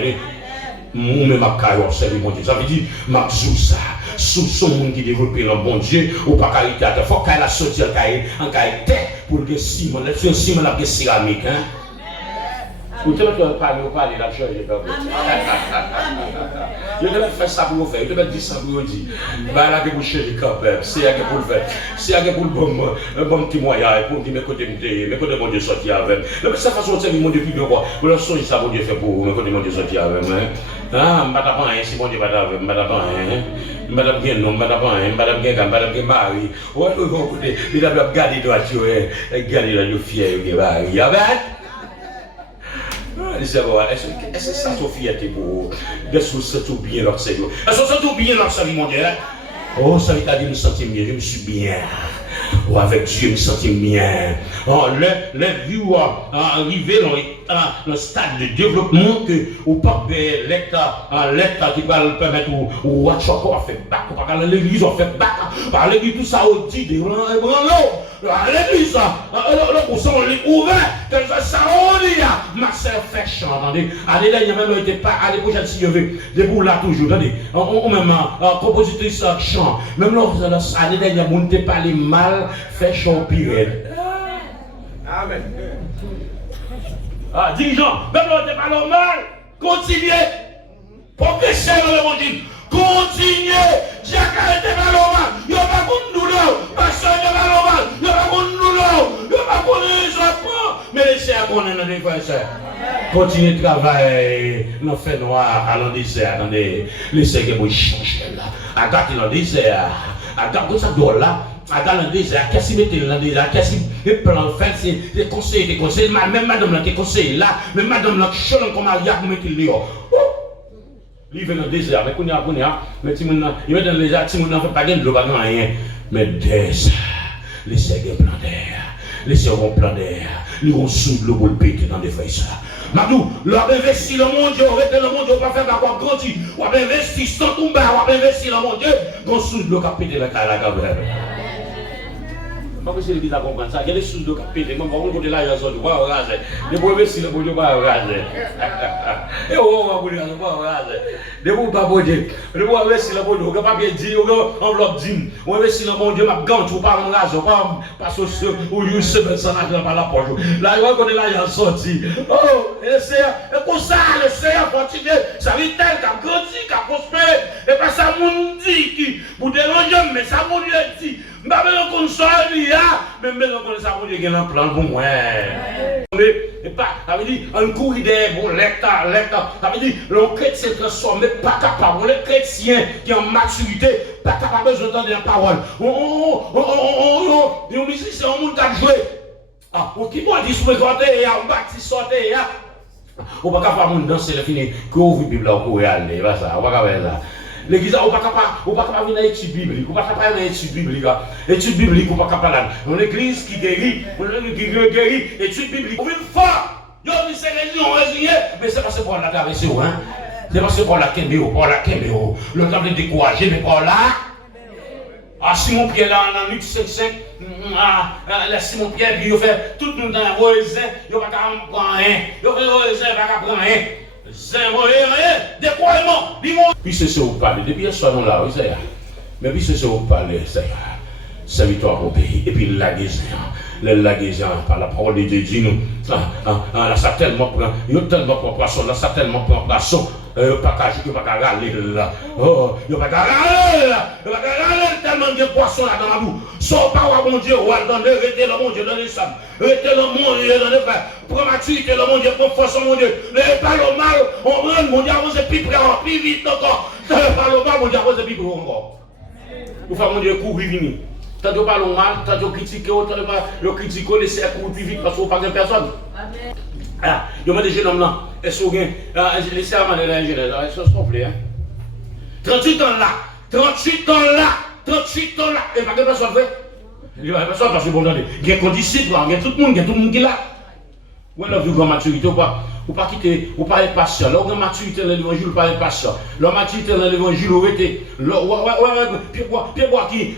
Moi-même, je vais observer mon Dieu. Ça veut dire, je vais ça. Sous son monde qui développe le bon Dieu, ou pas qualité, il faut qu'elle a sorti en qualité pour que Simon, le Simon a que céramique. Vous devez parler la chose. Je devais faire ça pour vous faire, je devais dire ça pour vous dire. Là, que vous cherchez quand même, c'est à pour le faire. C'est à pour le bon petit moyen, pour dire mes côtés mon Dieu sorti avec. Mais ça façon, c'est mon Dieu plus de quoi. Vous le savez, ça, mon Dieu fait pour vous, mes côtés mon Dieu sorti avec. Ah, madame, si mon Dieu va avec, madame, madame bien non, madame bien, madame bien mari. Ouais, écoutez, il a gardé droit, gardé la fière, il va y avoir. Est-ce que ça c'est fierté pour vous? Est-ce que c'est tout bien leur Seigneur? Est-ce que c'est tout bien leur Seigneur, mon Dieu? Oh, ça veut dire que je me sens bien, je me suis bien. Oh, avec Dieu, je me sens bien. Oh, les vues arriver dans le stade de développement que au pas l'État qui va le permettre ou à chaque fois faire bac, par l'église on fait bac, par l'église tout ça au dit de l'église, le pourcent on est ouvert, que ça on dit, ma sœur fait chant, attendez, allez là il n'y a même pas, allez prochaine si je veux, de vous là toujours, attendez, on même compositrice chant, même là, allez là il n'y a monté pas les mal, fait chant pire. Amen. Ah, dirigeant, même là, c'est pas normal. Continuez. Progressez dans l'évangile. Continuez. Jacques n'était pas normal. Il n'y a pas de douleur. Pasteur n'était pas normal. Il n'y a pas de douleur. Il n'y a pas de douleur. Mais laissez à connaître dans les frères. Continuez de travailler dans le fait noir, à le désert. Attendez, laissez que vous changez là. Agatez dans le désert. Agatez ça dehors là. dans le désert, qu'est-ce qu'il mettait dans le désert, qu'est-ce qu'il plan fait, c'est des conseils, même madame là, des conseils là, même madame là, qui chante comme Maria, pour mettre le dehors. Il vient dans le désert, mais mais il met dans le désert, il ne fait pas de l'eau, pas rien. Mais désert, laissez un plan d'air, laissez un plan d'air, ils vont soulever l'eau pour le péter dans des feuilles ça. Madou, l'on investit le monde, on va le monde, on va faire quoi grandir, on va investir sans tomber, on va investir le monde, on souleve l'eau qui péter la caméra. Pas que c'est l'église à comprendre ça. Il y a des choses de capter. Moi, on côté là, il y a des choses de voir raser. Les pauvres investis, le bon Dieu va raser. Et on va vouloir raser. Les pauvres pas bon Dieu. Les pauvres investis, le bon Dieu. On ne peut pas bien dire, on va enveloppe dire. On investit le bon Dieu, ma gante, ou pas en raser, pas sur ou une semaine sans argent par la poche. Là, on côté là, il y a sorti. Oh, et le Seigneur, et pour ça, le Seigneur continue. Ça veut dire qu'il a grandi, qu'il a prospéré. Et pas ça, mon dit qui, pour déranger, mais ça, mon Dieu dit. Je ne sais pas si je mais je ne sais pas si je un plan pour moi. Ça veut dire, un coup d'idée pour l'État. Ça veut dire, le chrétien se transforme, mais pas capable. Le chrétien qui est en maturité, pas capable de d'entendre la parole. Les musiciens, on monte à jouer. On qui va dire, on bâtit, sortez. On ne va pas faire danser, c'est fini. Qu'on ouvre la Bible, on va aller. On va faire ça. L'église, on ne peut pas venir à l'étude biblique, on ne peut pas venir à l'étude biblique. L'étude biblique, on ne peut pas parler. On l'église qui guérit, l'étude biblique. On veut fort. Il y a une résigné, mais c'est parce que pour la traverser, c'est parce que pour la Kéméo, le temps de décourager, mais pour là. Ah, Simon Pierre là, en Luc 5, Simon Pierre, puis il fait tout le monde dans le voisin, il ne va pas prendre rien. Il fait le voisin, il ne va pas prendre rien. C'est un découragement. Puis c'est ce que vous parlez. Depuis ce soir, là, oui, mais puis c'est ce que vous parlez, c'est victoire au pays. Et puis la guérison, par la parole de Dieu, là, ça tellement prend, il y a tellement de poisson, là, ça tellement prend poisson. Pas qu'à râler là. Oh, il n'y a pas qu'à râler là. Il n'y a pas qu'à râler tellement de poissons là dans la boue. Sans pas mon Dieu, ou dans le rester le mon Dieu dans les sables. Rester le mon Dieu dans les frères. Pour maturité le mon Dieu, pour force mon Dieu. Ne pas le mal, on rend mon Dieu, on se pipe plus vite encore. Ne pas le mal, mon Dieu, on se pipe encore. Vous faites mon Dieu courir vini. Tant que pas le mal, tant que critiquer, tant que pas le critiquer, laisser courir plus vite parce qu'on pas de personne. Ah, il y a des jeunes hommes là. Est-ce que vous avez laissé à maner l'ingénieur? Est-ce que vous plaît? 38 ans là. 38 ans là. 38 ans là. Et pas que personne fait. Il n'y a personne parce que bon, il y a des disciples, il y a tout le monde qui est là. Ou alors, vous avez maturité ou pas quitter, ou pas être patient. Là, vous avez maturité dans l'évangile, ou pas être patient. La maturité dans l'évangile, vous êtes. Pierre bois qui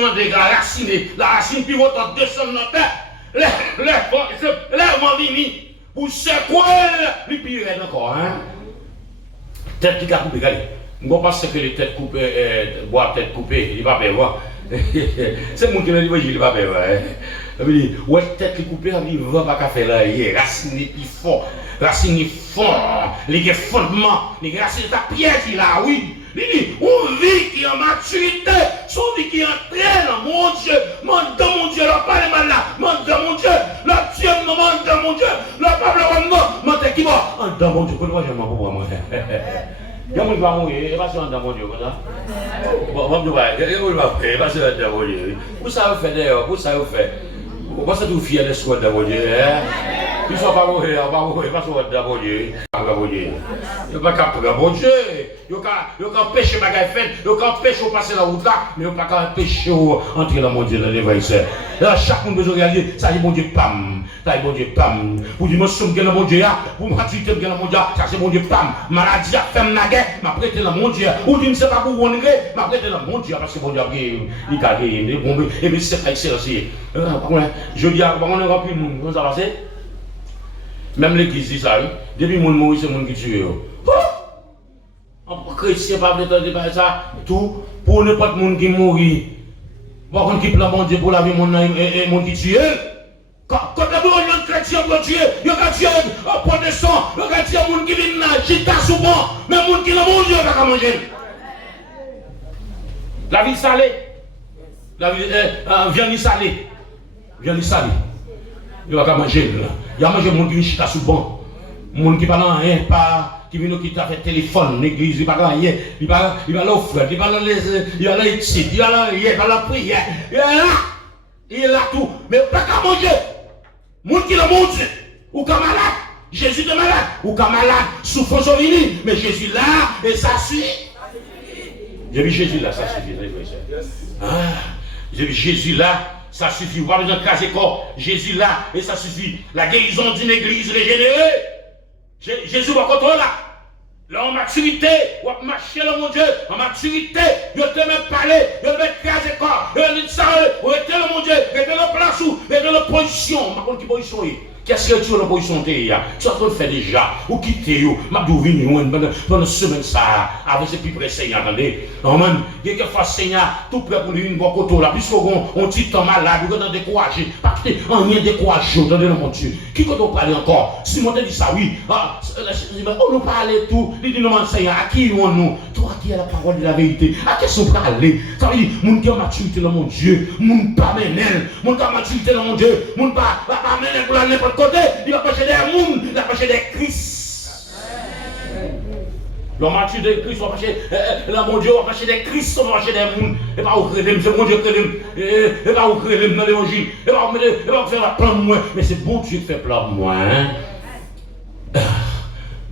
en dégâts, raciné. La racine pivotante descend dans la terre. L'air m'en vini. Pour secouer, lui pire encore, hein? Tête qui a coupé, regardez. Je pense que les têtes coupées, boire tête coupée, il va pas voir. C'est mon qui l'a dit, il va pas voir. Ouais, tête qui coupée, il va pas faire là, il est raciné fort, les fondements, les racines de pierre qui là, oui. Il dit, on vit qui est en maturité, son vie qui entraîne, mon Dieu, mon Dieu, la parole mal là, mon Dieu, la Dieu, mon Dieu, la parole mon qui va, mon Dieu, comment je m'en pour moi. Il y a mon Dieu, il va se rendre mon Dieu, comme ça. Bon, il va se rendre mon Dieu. Vous savez faire d'ailleurs, vous savez faire. Pourquoi ça vous fier de ce de mon Dieu, hein? Ils ne sont pas mourir, pas sur de mon Dieu. Il n'y a pas qu'à bon Dieu. Il n'y a qu'à empêcher les bagages faits, il n'y a qu'à empêcher de passer la route là, mais il n'y a pas qu'à empêcher d'entrer dans mon Dieu, dans l'évangile. Là, chaque monde besoin de réaliser, ça y est, mon Dieu, pam. Ça y est, mon Dieu, pam. Pour dire, moi, je suis dans mon Dieu, pour me gratuiter dans mon Dieu, ça c'est mon Dieu, pam. Maladie, femme, naguet, m'a prêté dans mon Dieu. Ou dit, je ne sais pas où on est, m'a prêté dans mon Dieu, parce que mon Dieu, il a gagné, et puis c'est pas excellent aussi. Je dis, on est rempli de monde, comment ça va passer? Même l'église dit ça, depuis mon mourir, c'est mon qui tue. Un chrétien pas de ça, tout pour n'importe monde qui mourit. Par contre, qui plan bon Dieu pour la vie, mon qui tue. Quand le chrétien peut tuer, il y a tué un pot de sang, il y a tué un monde qui vient chita souvent, mais un monde qui n'a mon Dieu pas manger. La vie salée, la vie viande salée. Viande salée. Il va pas manger. Il y a mangé mon qui chita souvent. Mon qui parle rien, pas qui vient qui t'a fait téléphone, l'église, il va rien, il va l'offre, il va l'étude, il va la prière, il est là tout, mais pas qu'à manger. Moun qui le mange, ou qu'à malade, Jésus est malade, ou qu'à malade, souffrance au vini, mais Jésus là, et ça suit. J'ai vu Jésus là, ça suffit, j'ai vu Jésus là, ça suffit. Vous parlez d'un cas corps, Jésus là, et ça suffit. La guérison d'une église régénérée, Jésus va contrôler là. Là, en maturité, on va marcher là, mon Dieu, en maturité, je te mets parler, je te mets craser corps, je te mets ça, on était là, mon Dieu, je te mets la place où, je te mets la position, je ne sais pas qui position est. Qu'est-ce que tu as dans la position de là? Tu as fait déjà, ou quitter, ou venir pendant semaine ça, avec ce plus près Seigneur, attendez. Non, man, quelquefois Seigneur, tout prêt pour lui, une bonne côté là, puisqu'on dit tant malade, ou qu'on découragé, pas que on rien découragé, attendez, mon Dieu. Qui qu'on doit parler encore? Si on te dit ça, oui, on nous parle tout, il dit non, Seigneur, à qui on nous? Toi qui as la parole de la vérité, à qui sont parler? Ça veut dire, mon qui a maturité dans mon Dieu, mon pas ménel, mon qui a maturité dans mon Dieu, mon pas ménel pour la n'importe côté, il va passer des mouns, il va passer des Christ. Le maturité de Christ va passer, là mon Dieu va passer des Christ, on va passer des mouns, et pas ouvrir les c'est mon Dieu qui et pas ouvrir les dans l'évangile, et pas faire la plan de moi, mais c'est bon Dieu qui fait plan de moi.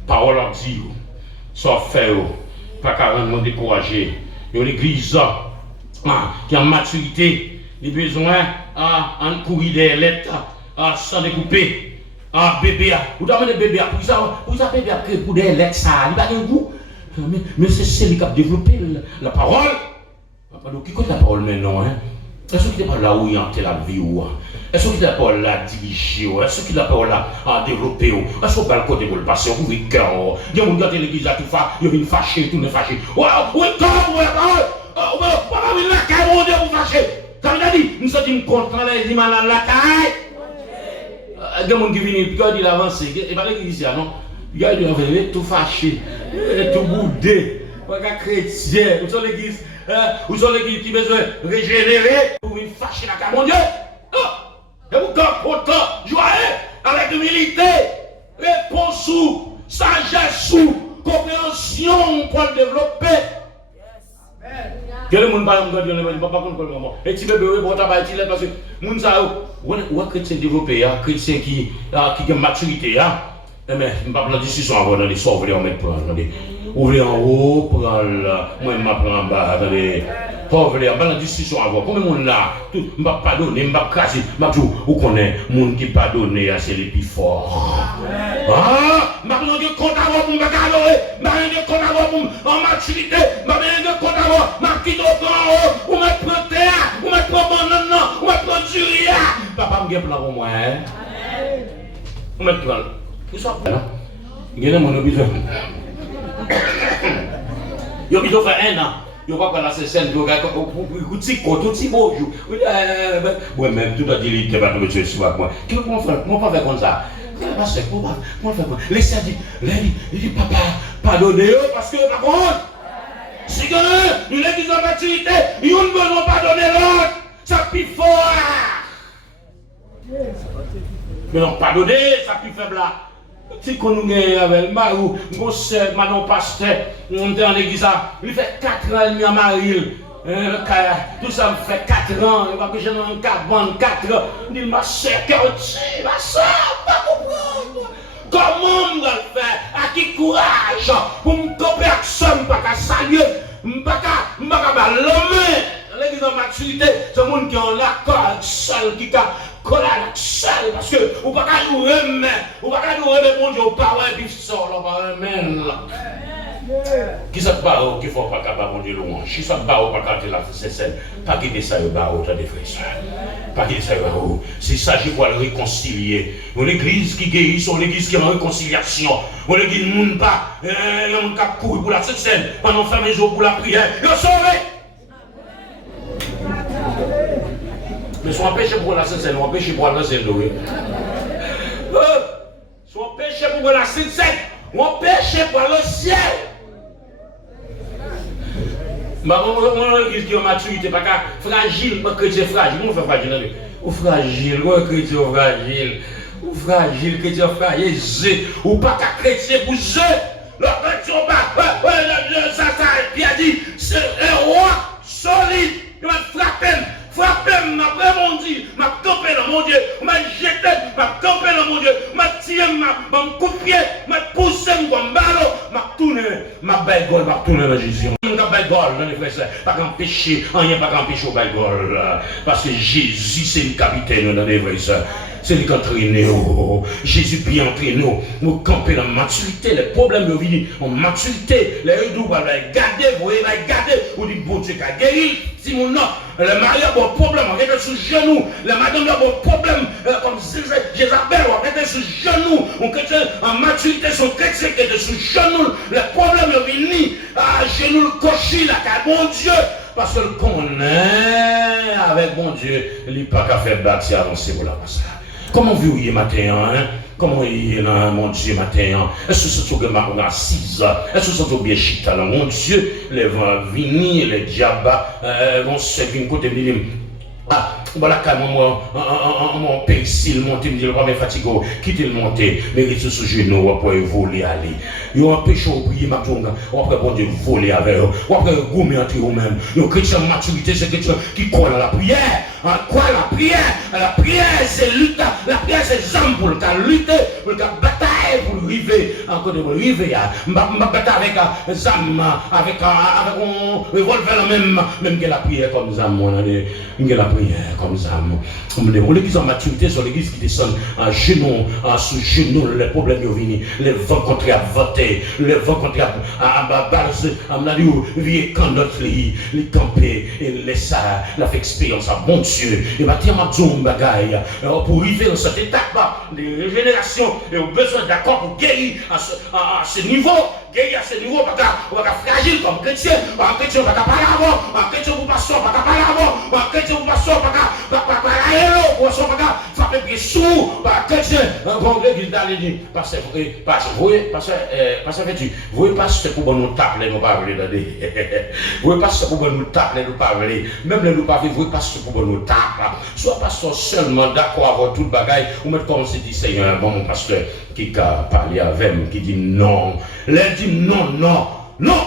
Parole a dit, ça fait, pas carrément découragé. Il y a l'église qui a maturité, les besoins en courir des lettres, sans découper. Bébé, vous avez des bébés, vous avez bébé pour des lettres, ça, il n'a pas de goût. Mais c'est lui qui a développé la parole. Qui compte la parole maintenant? Est-ce qu'il n'est pas là où il a la vie? Est-ce qu'il n'a pas là dirigé? Est-ce qu'il n'a pas là développé? Est-ce qu'il n'a pas le côté pour le passer? Vous voyez, il y a un gars de l'église à tout faire, il vient fâcher, tout le fâché. Oui, quand vous avez la caille, on dit vous fâcher. Ça veut dire, nous sommes contents, les images à la caille. Il y a des gens qui viennent, puis il avance, il va l'église, non? Il y a des gens qui viennent tout fâché, tout boudé, pas chrétien, vous avez l'église. Vous avez l'église qui a besoin de régénérer pour venir fâcher la caille, mon Dieu. Et vous comptez, joyeux, avec humilité, réponse sous, sagesse sous, compréhension pour le développer. Quel est le monde qui parle de ne pas contre comment? Et tu veux beurrer pour travailler, parce que les gens ou un chrétien développé, un chrétien qui a maturité, mais je ne parle pas de discussion avant d'aller sauver en mettre. Ouvrir en haut, prendre moi je m'apprends en bas, attendez. Pauvre, en bas la discussion avant. Combien de monde là? Je ne vais pas pardonner, je ne vais pas craser. Vous connaissez, les gens qui pardonnent, c'est les plus forts. Je ne vais pas compte avoir pour me adorer, je ne vais pas compte avoir en maturité, je ne vais pas compte avoir, je quitte au grand haut, ou me prendre terre, ou me prendre banane, ou me prendre du riz. Papa me plan pour moi. Ou me prendre. Vous savez, il y a des gens qui ont besoin. Il y a besoin de faire un an. Il n'y a pas de la scène, il y a tout petit beau jour. Oui, même tout a dit, il ne va pas te soir moi. Comment on fait comme ça? Comment on fait comme ça? Laissez dire, il dit, papa, pardonnez-le parce que par contre, si nous l'église en maturité, ils ne veulent pas pardonner l'autre. Ça pique fort. Mais non, pardonner, ça pique faible là. Si on nous avec Marou, mon soeur, Manon Pasteur, on est dans l'église, il fait 4 ans et demi à Marie. Tout ça me fait 4 ans, il va que j'ai un 4 ans. Il dit, ma soeur, ma soeur, pas comprendre. Comment on va le faire? À qui courage? Pour me couper avec ça, je ne vais pas saluer, je ne vais pas l'homme. L'église en maturité, c'est le monde qui est en accord avec seul, qui a collé avec seul, parce que vous ne pouvez pas nous remettre, vous ne pouvez pas nous remettre, mon Dieu, au parole, et puis sort, on va remettre. Qui ça te barre, qui ne faut pas capable, mon Dieu, louange? Qui ça te barre, pas capable, la scène? Pas quitter ça, le barreau, t'as des frères. Pas quitter ça, le barreau. C'est ça, je dois le réconcilier. Une église qui guérit, une église qui est en réconciliation. Une église qui ne pas, il y a un cap courir pour la scène, pendant faire mes jours pour la prière. Ils sont sauvés. Mais soit péché pour la Sainte-Seine, soit péché pour la Sainte-Seine. Soit péché pour la Sainte-Seine, soit péché pour le ciel. Mon église qui est en maturité, pas fragile, pas chrétien fragile. Comment on fait fragile? Ou fragile, ou chrétien fragile. Ou fragile, chrétien fragile, ou pas chrétien pour jeu. Le son bas. Ça, il a dit, c'est un roi solide. Il va frapper, m'a rebondi, m'a campé dans mon Dieu, m'a jeté, m'a campé dans mon Dieu, m'a tiré, m'a coupé, m'a poussé, m'a ballon, m'a tourné, m'a baigole, m'a tourné dans Jésus. M'a baigole, dans les frères, pas qu'un péché, rien pas qu'un péché au baigole. Parce que Jésus, c'est le capitaine dans les frères. C'est lui qui entraîne nous. Jésus bien entraîne nous. Nous camper dans la maturité. Les problèmes de vie en maturité. Les deux va garder, vous voyez, va garder. Vous dites, bon Dieu, qui a guéri. Si mon nom, le mari a un problème, on est sous genou. La madame a un problème, comme Jézabel, on est sous genou. On est en maturité, son chrétien qui est sous genou. Les problèmes de vie, à genoux, le cocher, la car bon Dieu. Parce que qu'on est avec bon Dieu, il n'y a pas qu'à faire bâtir avancer pour la passer. Comment vous voyez matin, hein? Comment il est là, mon Dieu, matin? Est-ce que c'est que ma assise? Est-ce que c'est bien chita là, mon Dieu? Les vents venir, les diables vont se faire une côté de ah, voilà, quand mon persil monté, me dit, le premier fatigué, quittez le monter, mais il est sous genou, pour voler aller. Il y a un péché au prier, ma jonga, on après bon Dieu voler avec eux, on après gommer entre eux-mêmes. Le chrétien maturité, c'est quelqu'un qui croit à la prière. Quoi la prière? La prière, c'est lutte, la prière, c'est jambe pour le cas lutter, pour le cas bataille, pour arriver, encore de arriver, ma bataille avec zam, avec un revolver même que la prière comme zam, on a des la prière comme ça. L'église en maturité, sur l'église qui descend à genoux, sous genoux, les problèmes sont venus, les vents contre à voter, les vents contre à base, à m'aller vieille candotte, les camper, et laisser la fait expérience à bon Dieu. Et maintenant, ma zone bagaille, pour arriver dans cette étape de régénération, et au besoin d'accord pour guérir à ce niveau. Guérir à ce niveau, on va fragile comme chrétien, un chrétien va parler avant, un chrétien vous passe pas parler avant, un chrétien vous passe pas parler avant, on va frapper bien sous, un chrétien, un bon l'église d'aller dire, parce que vous voyez pas ce pour nous taper, nous pas parler d'aller, vous voyez pas ce pour nous taper, nous pas parler, même les nous pas vous voyez pas ce pour nous taper, soit pasteur seulement d'accord avec toute bagaille, ou mettre comme c'est dit Seigneur, bon mon pasteur, qui a parlé avec moi, qui dit non. Elle dit non, non, non.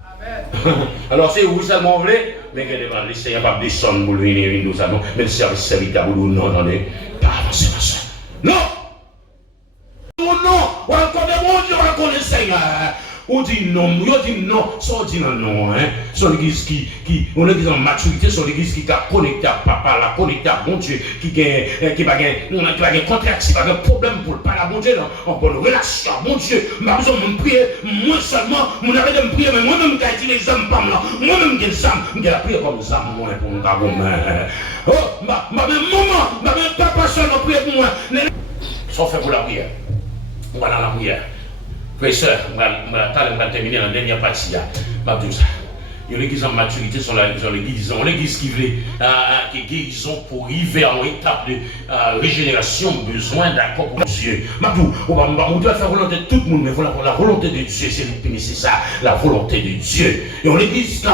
Amen. Alors c'est vous seulement voulez, mais que les Seigneur pas descendre pour venir nous ça non, mais le service serviteur pour nous non, attendez, pas avancer dans ça. Non. Non, ou encore de mon Dieu, encore le Seigneur. On dit non, ça on dit non, hein. Sur l'église on l'église en maturité, sur l'église qui a connecté à papa, la connecté à bon Dieu, qui va gagner contract, qui va gagner problème pour parler à bon Dieu, en bonne relation à bon Dieu. M'a besoin de me prier, moi seulement, mon arrêt de me prier, mais moi-même qui ai dit les âmes pas là, moi-même qui ai les âmes, qui ai la prière comme les âmes, moi, pour nous avoir. Oh, ma même maman, ma même papa seulement prier pour moi. Ça fait pour la prière. Voilà la prière. Frères et sœurs, je vais terminer la dernière partie. Il y a l'église en maturité sur l'église qui veut guérison pour arriver à une étape de régénération, besoin d'accord pour Dieu. On doit faire la volonté de tout le monde, mais voilà, la volonté de Dieu, c'est ça, la volonté de Dieu. Et on l'église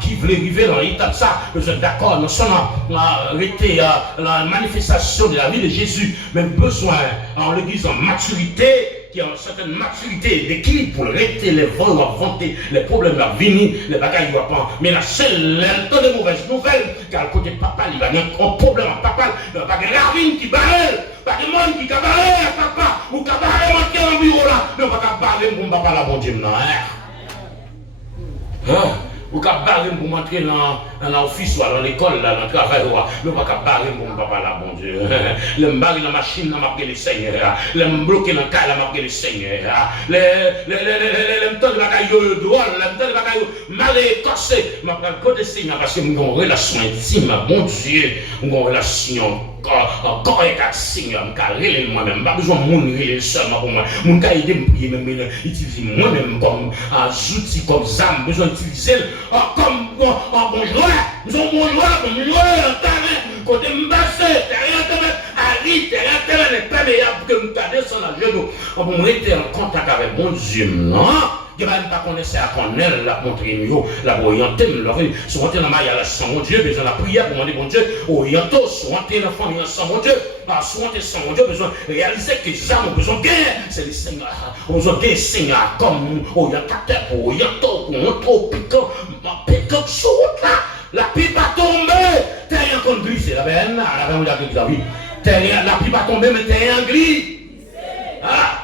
qui veut arriver dans l'étape ça, besoin d'accord, nous sommes arrêtés la manifestation de la vie de Jésus, mais besoin en l'église en maturité, qui a une certaine maturité d'équilibre pour arrêter les vols, affronter les problèmes à venir, les bagages à prendre. Mais la seule, temps de mauvaises nouvelles, car le côté papa, il va y avoir un problème à papa, il va y avoir des ravines qui barrent, pas de monde qui barrent à papa, ou qui barrent monter dans le bureau là, ne pas barrer pour papa la bon Dieu, non, ou qu'à barrer pour m'entrer dans l'office ou dans l'école, dans le travail, mais pas qu'à barrer pour mon papa là, bon Dieu. Le m'barrer dans la machine, dans ma le Seigneur. Le m'bloquer dans le cas, dans ma le Seigneur. Le m'tendre de bagaille drôle, le m'tendre de bagaille mal écossé. Ma côté Seigneur, parce que nous avons une relation intime, bon Dieu. Nous avons une relation encore avec le Seigneur. Je suis moi-même, pas besoin de mon relais seulement pour moi. Mon cas, il me prier, même utiliser moi-même comme outil, comme âme, besoin d'utiliser comme bon joueur. Nous sommes bons joueurs, comme joueurs, côté m'bassé, terrain, Ali, terrain, n'est pas meilleur que me garder sur la genou. On va être en contact avec bon Dieu, non? qui va pas connaître ça qu'on elle la montrer nous la orienter leur soit dans mariage sans mon Dieu besoin la prière pour demander bon Dieu orienter soit dans famille sans mon Dieu soit sans mon Dieu besoin réaliser que ça ont besoin gagner c'est le Seigneur on besoin gagner Seigneur comme orientateur pour orienter pour montrer piquant sur là la pipe a tombé t'es encore glissé la veine la veine de la vie la pipe a tombé mais t'es en glissé ah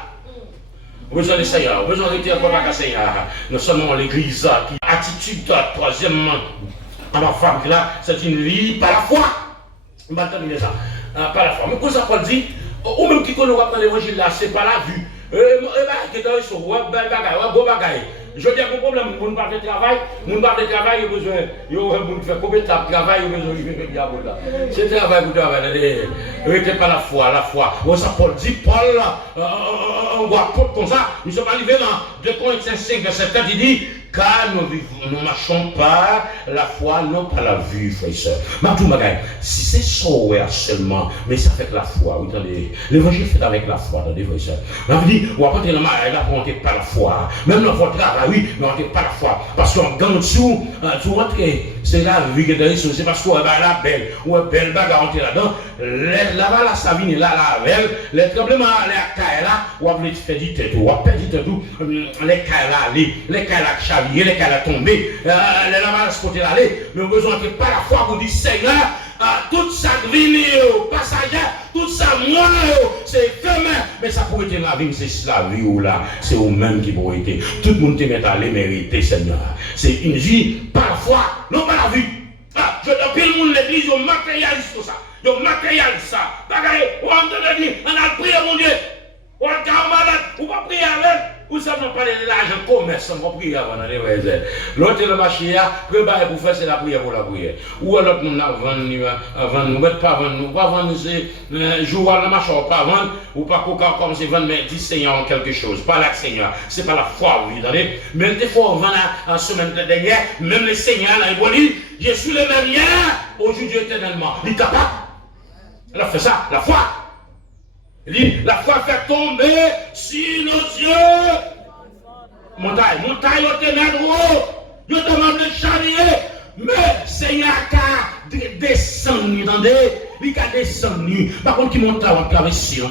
on besoin de Seigneur, on besoin de dire quoi à Seigneur. Nous sommes l'église qui attitude troisièmement à la femme là, c'est une vie par la foi. On va terminer ça. Par la foi. Mais quoi ça Paul dit, ou même qui connaît dans l'évangile là, c'est pas la vue. Je dis à mon problème, mon pas de travail, il a besoin, il a faire combien de travail, il a besoin de faire là. C'est travail pour travailler. Arrêtez pas la foi. Bon, ça Paul dit, on voit comme ça, nous sommes arrivés dans 2 Corinthiens 5, verset 4, il dit, car nous ne marchons pas la foi, non pas la vue, frères et sœurs. Si c'est ça seulement, mais ça fait la foi, vous entendez, l'évangile fait avec la foi, attendez, frères et sœurs. On dit, on va pas entrer dans le mariage, on ne pas la foi. Même dans votre travail, oui, mais on ne pas la foi. Parce qu'en gagne dessous, tu rentres, c'est la vie qui est dans les choses, c'est parce qu'on est la belle, ou est belle bagarre entrer là-dedans, là-bas, la savine, là, la belle, les problèmes, les cailles là, on va faire du tête, on va perdre du tête, les cailles là, les cailles là, les cas tombés, les lavages côté l'aller, mais besoin que par la foi vous dites Seigneur, toute sa vie passagère, toute sa moi, c'est demain, mais ça pourrait être la vie, c'est la vie ou là, c'est au même qui pourrait être. Tout le monde te met à les mériter, Seigneur. C'est une vie par la foi, non pas la vie. Je te pile le monde l'église, on matérialise tout ça. On matérialise ça. On te dit, on a prié mon Dieu. On a malade, on va prier avec. Vous savez pas de l'argent commerce, on va prier avant d'aller voir les aides. L'autre le marché, préparer pour faire c'est la prière pour la prière. Ou alors nous avant nous pas vendre, nous pas vendre c'est jour le marché pas vendre ou pas comme c'est vendre mais 10 Seigneur quelque chose, pas la Seigneur, c'est pas la foi vous entendez. Mais des fois vendre en semaine dernière, même le Seigneur là il va dire je suis le même hier, aujourd'hui éternellement. Il est capable. Elle a fait ça, la foi. Il dit, la foi fait tomber sur nos yeux. Montagne, on te met haut. Je demande de charrier. Mais Seigneur a descendu, entendez? Il a descendu. Par contre, qui monte à traverser dans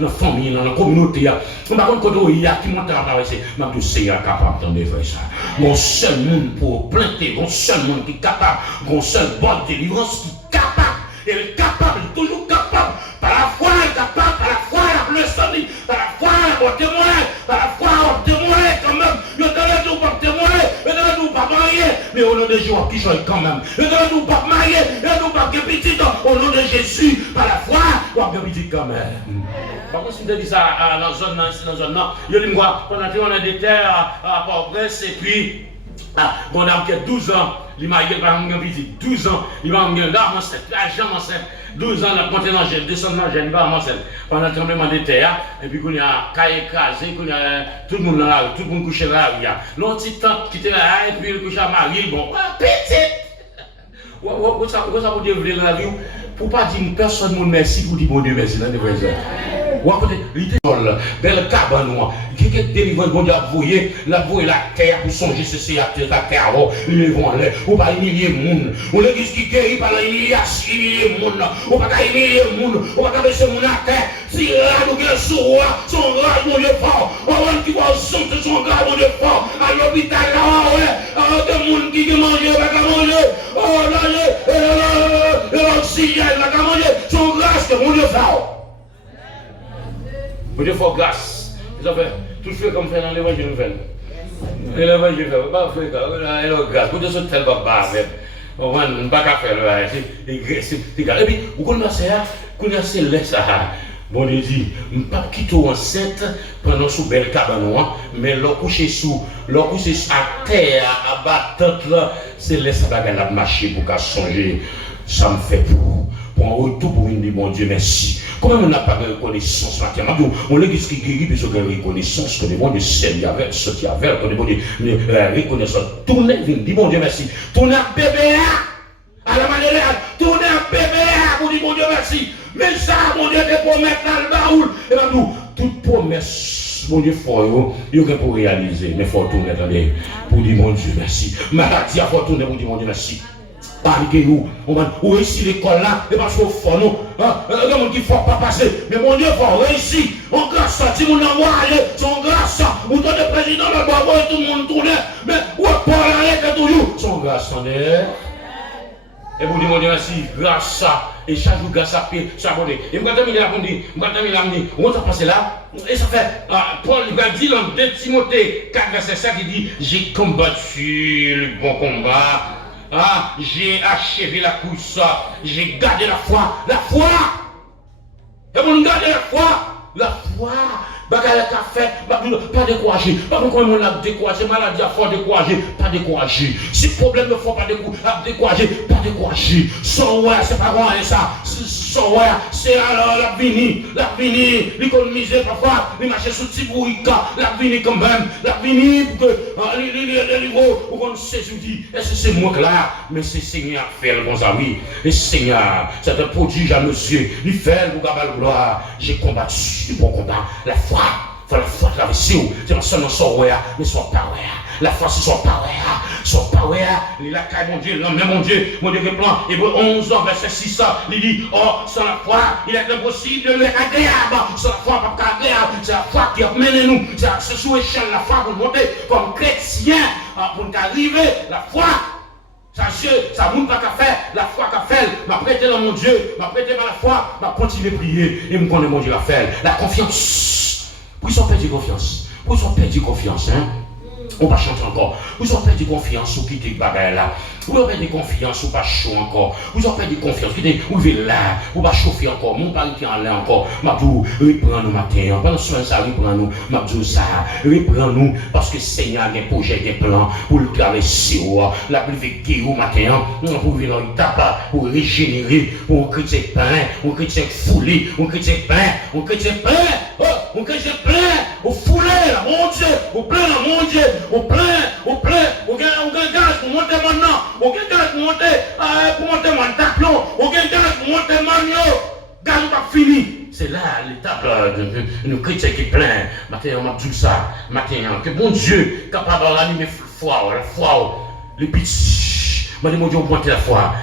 la famille, dans la communauté. Par contre, quand il y a qui monte à traverser, le Seigneur est capable d'entendre faire ça. Mon seul monde pour planter, mon seul monde qui est capable, mon seul bonne délivrance qui est capable. Il est capable, toujours capable. Par la foi, il est capable, par la foi, il a le sang, par la foi, il a témoin, par la foi, il a témoin quand même. Il a donné pas témoin, il a donné pas marié, mais au nom de Jésus, qui joue quand même. Il a donné pas marié, il a donné pas petit, au nom de Jésus, par la foi, il a petit quand même. Par contre, si vous dites ça dans la zone, non, je dis moi, pendant qu'on a des terres à Port-au-Prince, et puis, on a 12 ans, il m'a dit 12 ans, il m'a dit l'arme enceinte, l'argent enceinte, 12 ans, la montée dans le gel, descendre dans le gel, il va enceinte, pendant le tremblement de terre, et puis qu'on y a caille écrasé, qu'on y a tout le monde dans la rue, tout le monde couché dans la rue, l'autre petite tante qui était là, et puis il couche à Marie, bon, petite! Où ça vous développer dans la vie? Pour pas dire personne ne merci pour dire bon Dieu merci dans les vrais ou à côté, l'idole, belle cabane, qui est délivré, bon Dieu, voyez la terre pour songer ceci à la terre, ils vont aller, ou pas humilier le monde, ou l'église qui guérit par l'humiliation, humilier le monde, ou pas humilier le monde, ou pas baisser le monde à terre, si là nous guérissons son grade, mon Dieu fort, on qui va son grade, mon Dieu fort, à l'hôpital là, ouais, des monde qui mange, pas manger, oh là, l'oxygène, pas manger, son grâce, mon Dieu fort. Vous devez faire grâce. Ils ont fait tout ce comme fait dans l'évangile. Et l'évangile fait pas faire grâce. Vous devez faire tel baba avec. On va pas faire c'est grave. Et puis, vous connaissez ça, vous connaissez ça. Bon Dieu dit, pas quitter enceinte pendant sous belle cabane, mais leur coucher à terre, à battante là, c'est laisser la marcher pour qu'à songer. Ça me fait pour un retour pour une dire bon Dieu merci. Comment on n'a pas de reconnaissance maintenant? On l'église qui guérit, puis on a reconnaissance, que les bon Dieu sait avec, ce qui avec, que les bon Dieu reconnaissance. Tournez, dit bon Dieu merci. Tournez à bébé à la manière, tournez à bébé pour dire bon Dieu merci. Mais ça, mon Dieu, te promet dans le baoul. Et bien, toute promesse bon Dieu fort, il y a pour réaliser, mais il faut tourner, attendez, pour dire mon Dieu merci. Maladie, il faut tourner pour dire mon Dieu merci. Paniquez-nous, on réussit l'école là, et parce qu'on fait nous, il y a des gens qui ne font pas passer, mais mon Dieu va réussir. On grâce à tout le monde envoyé, son grâce à, ou ton président, le babo, tout le monde tourne, mais où est Paul arrête toujours, son grâce en est. Et vous dites, mon Dieu, merci, grâce à, et chaque jour, grâce à paix, ça abonné. Et je vais terminer là pour dire, on va passer là, et ça fait, Paul va dire dans 2 Timothée 4, verset 7, il dit, j'ai combattu le bon combat. J'ai achevé la course, j'ai gardé la foi, et vous gardez la foi, bagaille qu'a fait, pas décourager, pas comme on l'a découragé, maladie à fort décourager, pas décourager, si problème ne font pas décourager, pas décourager, sans ouais, c'est pas vrai ça, sans ouais, c'est alors la vini, l'économiser parfois, les marchés sous Tibourika, la vini quand même, la vini pour que les niveaux, pour qu'on se dit, est-ce que c'est moi là, mais c'est Seigneur qui fait le bon ça, oui, et Seigneur, c'est un prodige à nos yeux, il fait le gloire, j'ai combattu du bon combat, la foi. Faut la foi traverser, c'est pas seulement son mais son power. La foi c'est son power, il a caille mon Dieu, mon Dieu, plan, Hébreux 11, verset 6, il dit, oh, sans la foi, il est impossible de le agréable, sans la foi, pas agréable, c'est la foi qui a mené nous, c'est sous échelle la foi pour monter comme chrétien, pour nous arriver, la foi. Ça ne pas qu'à faire, la foi qu'à faire, m'a prêté dans mon Dieu, m'a prêté dans la foi, m'a continué à prier, et me connaît mon Dieu à faire. La confiance. Vous sont perdu confiance. Vous sont perdu confiance, hein? On va chanter encore. Vous ont perdu confiance ou quitter le bagage là. Vous avez perdu confiance ou pas chaud encore. Vous avez perdu confiance. Vous êtes là. Vous pas chauffer encore. Mon pari qui en l'air encore. Mabdou, reprends-nous matin. Pendant ce ça, reprends-nous. Mabdou ça. Reprends-nous. Parce que Seigneur a un projet, un plan pour le traverser. La pluie qui au matin. Pour venir dans l'étape. Pour régénérer. Pour chrétien plein. Pour chrétien foulé. Pour chrétien plein. Pour chrétien plein. Pour chrétien plein. Au foulé, mon Dieu. Au plein, mon Dieu. Au plein. On gagne gaz pour monter maintenant. On gagne gaz pour monter mon taplon. On gagne gaz pour monter mon gaz pas fini. C'est là l'étape de nos chrétiens qui est plein. Maintenant, on a tout ça. Maintenant, que bon Dieu capable d'animer la foi, les petits. Mon Dieu, on pointe la foi.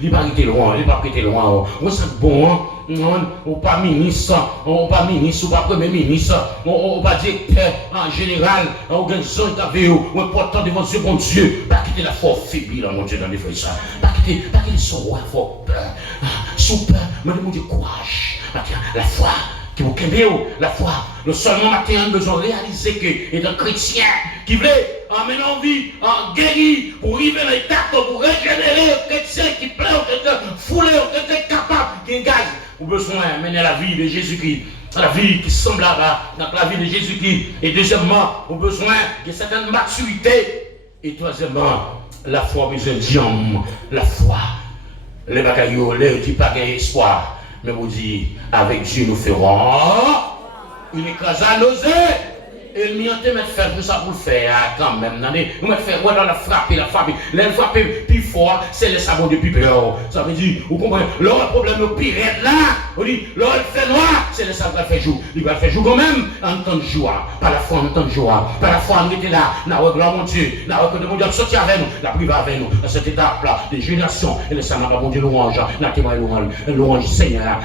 Il va arrêter loin, il va prêter loin. On sent bon, on pas ministre, on pas premier ministre, on pas directeur en général, on gagne son interview, on est portant devant Dieu, bon Dieu. Pas quitter la foi faible, mon Dieu, dans les frères. Pas quitter son roi fort. Sous peur, mais mon Dieu, courage. La foi. Qui vous la foi. Le seulement matin, on a besoin de réaliser que est un chrétien qui veut amener en vie, en guérir, pour arriver dans l'étape, pour régénérer un chrétien qui plaît, un chrétien foulé, un chrétien capable, qui engage. Vous avez besoin de mener la vie de Jésus-Christ, la vie qui semble dans la vie de Jésus-Christ. Et deuxièmement, vous avez besoin de certaine maturité. Et troisièmement, la foi, besoin de Dieu, la foi. Les bagailles, les qui pas espoir. Mais vous dites, avec Dieu nous ferons une écrase à nausée. Et le miante met faire tout ça pour le faire quand même. Nous mettons faire dans la frapper. La frapper plus fort, c'est le sabot de plus peur. Ça veut dire, vous comprenez, le problème le pire est là. On dit, le fait noir, c'est le sabot qui fait jour. Il va faire jour quand même en temps de joie. Par la foi en temps de joie. Par la foi on était là. N'a gloire mon Dieu. N'a que mon Dieu sortir avec nous. La prière avec nous. Dans cette étape-là, des générations. Et le sang n'a pas mon Dieu louange. N'a témoin louange Seigneur.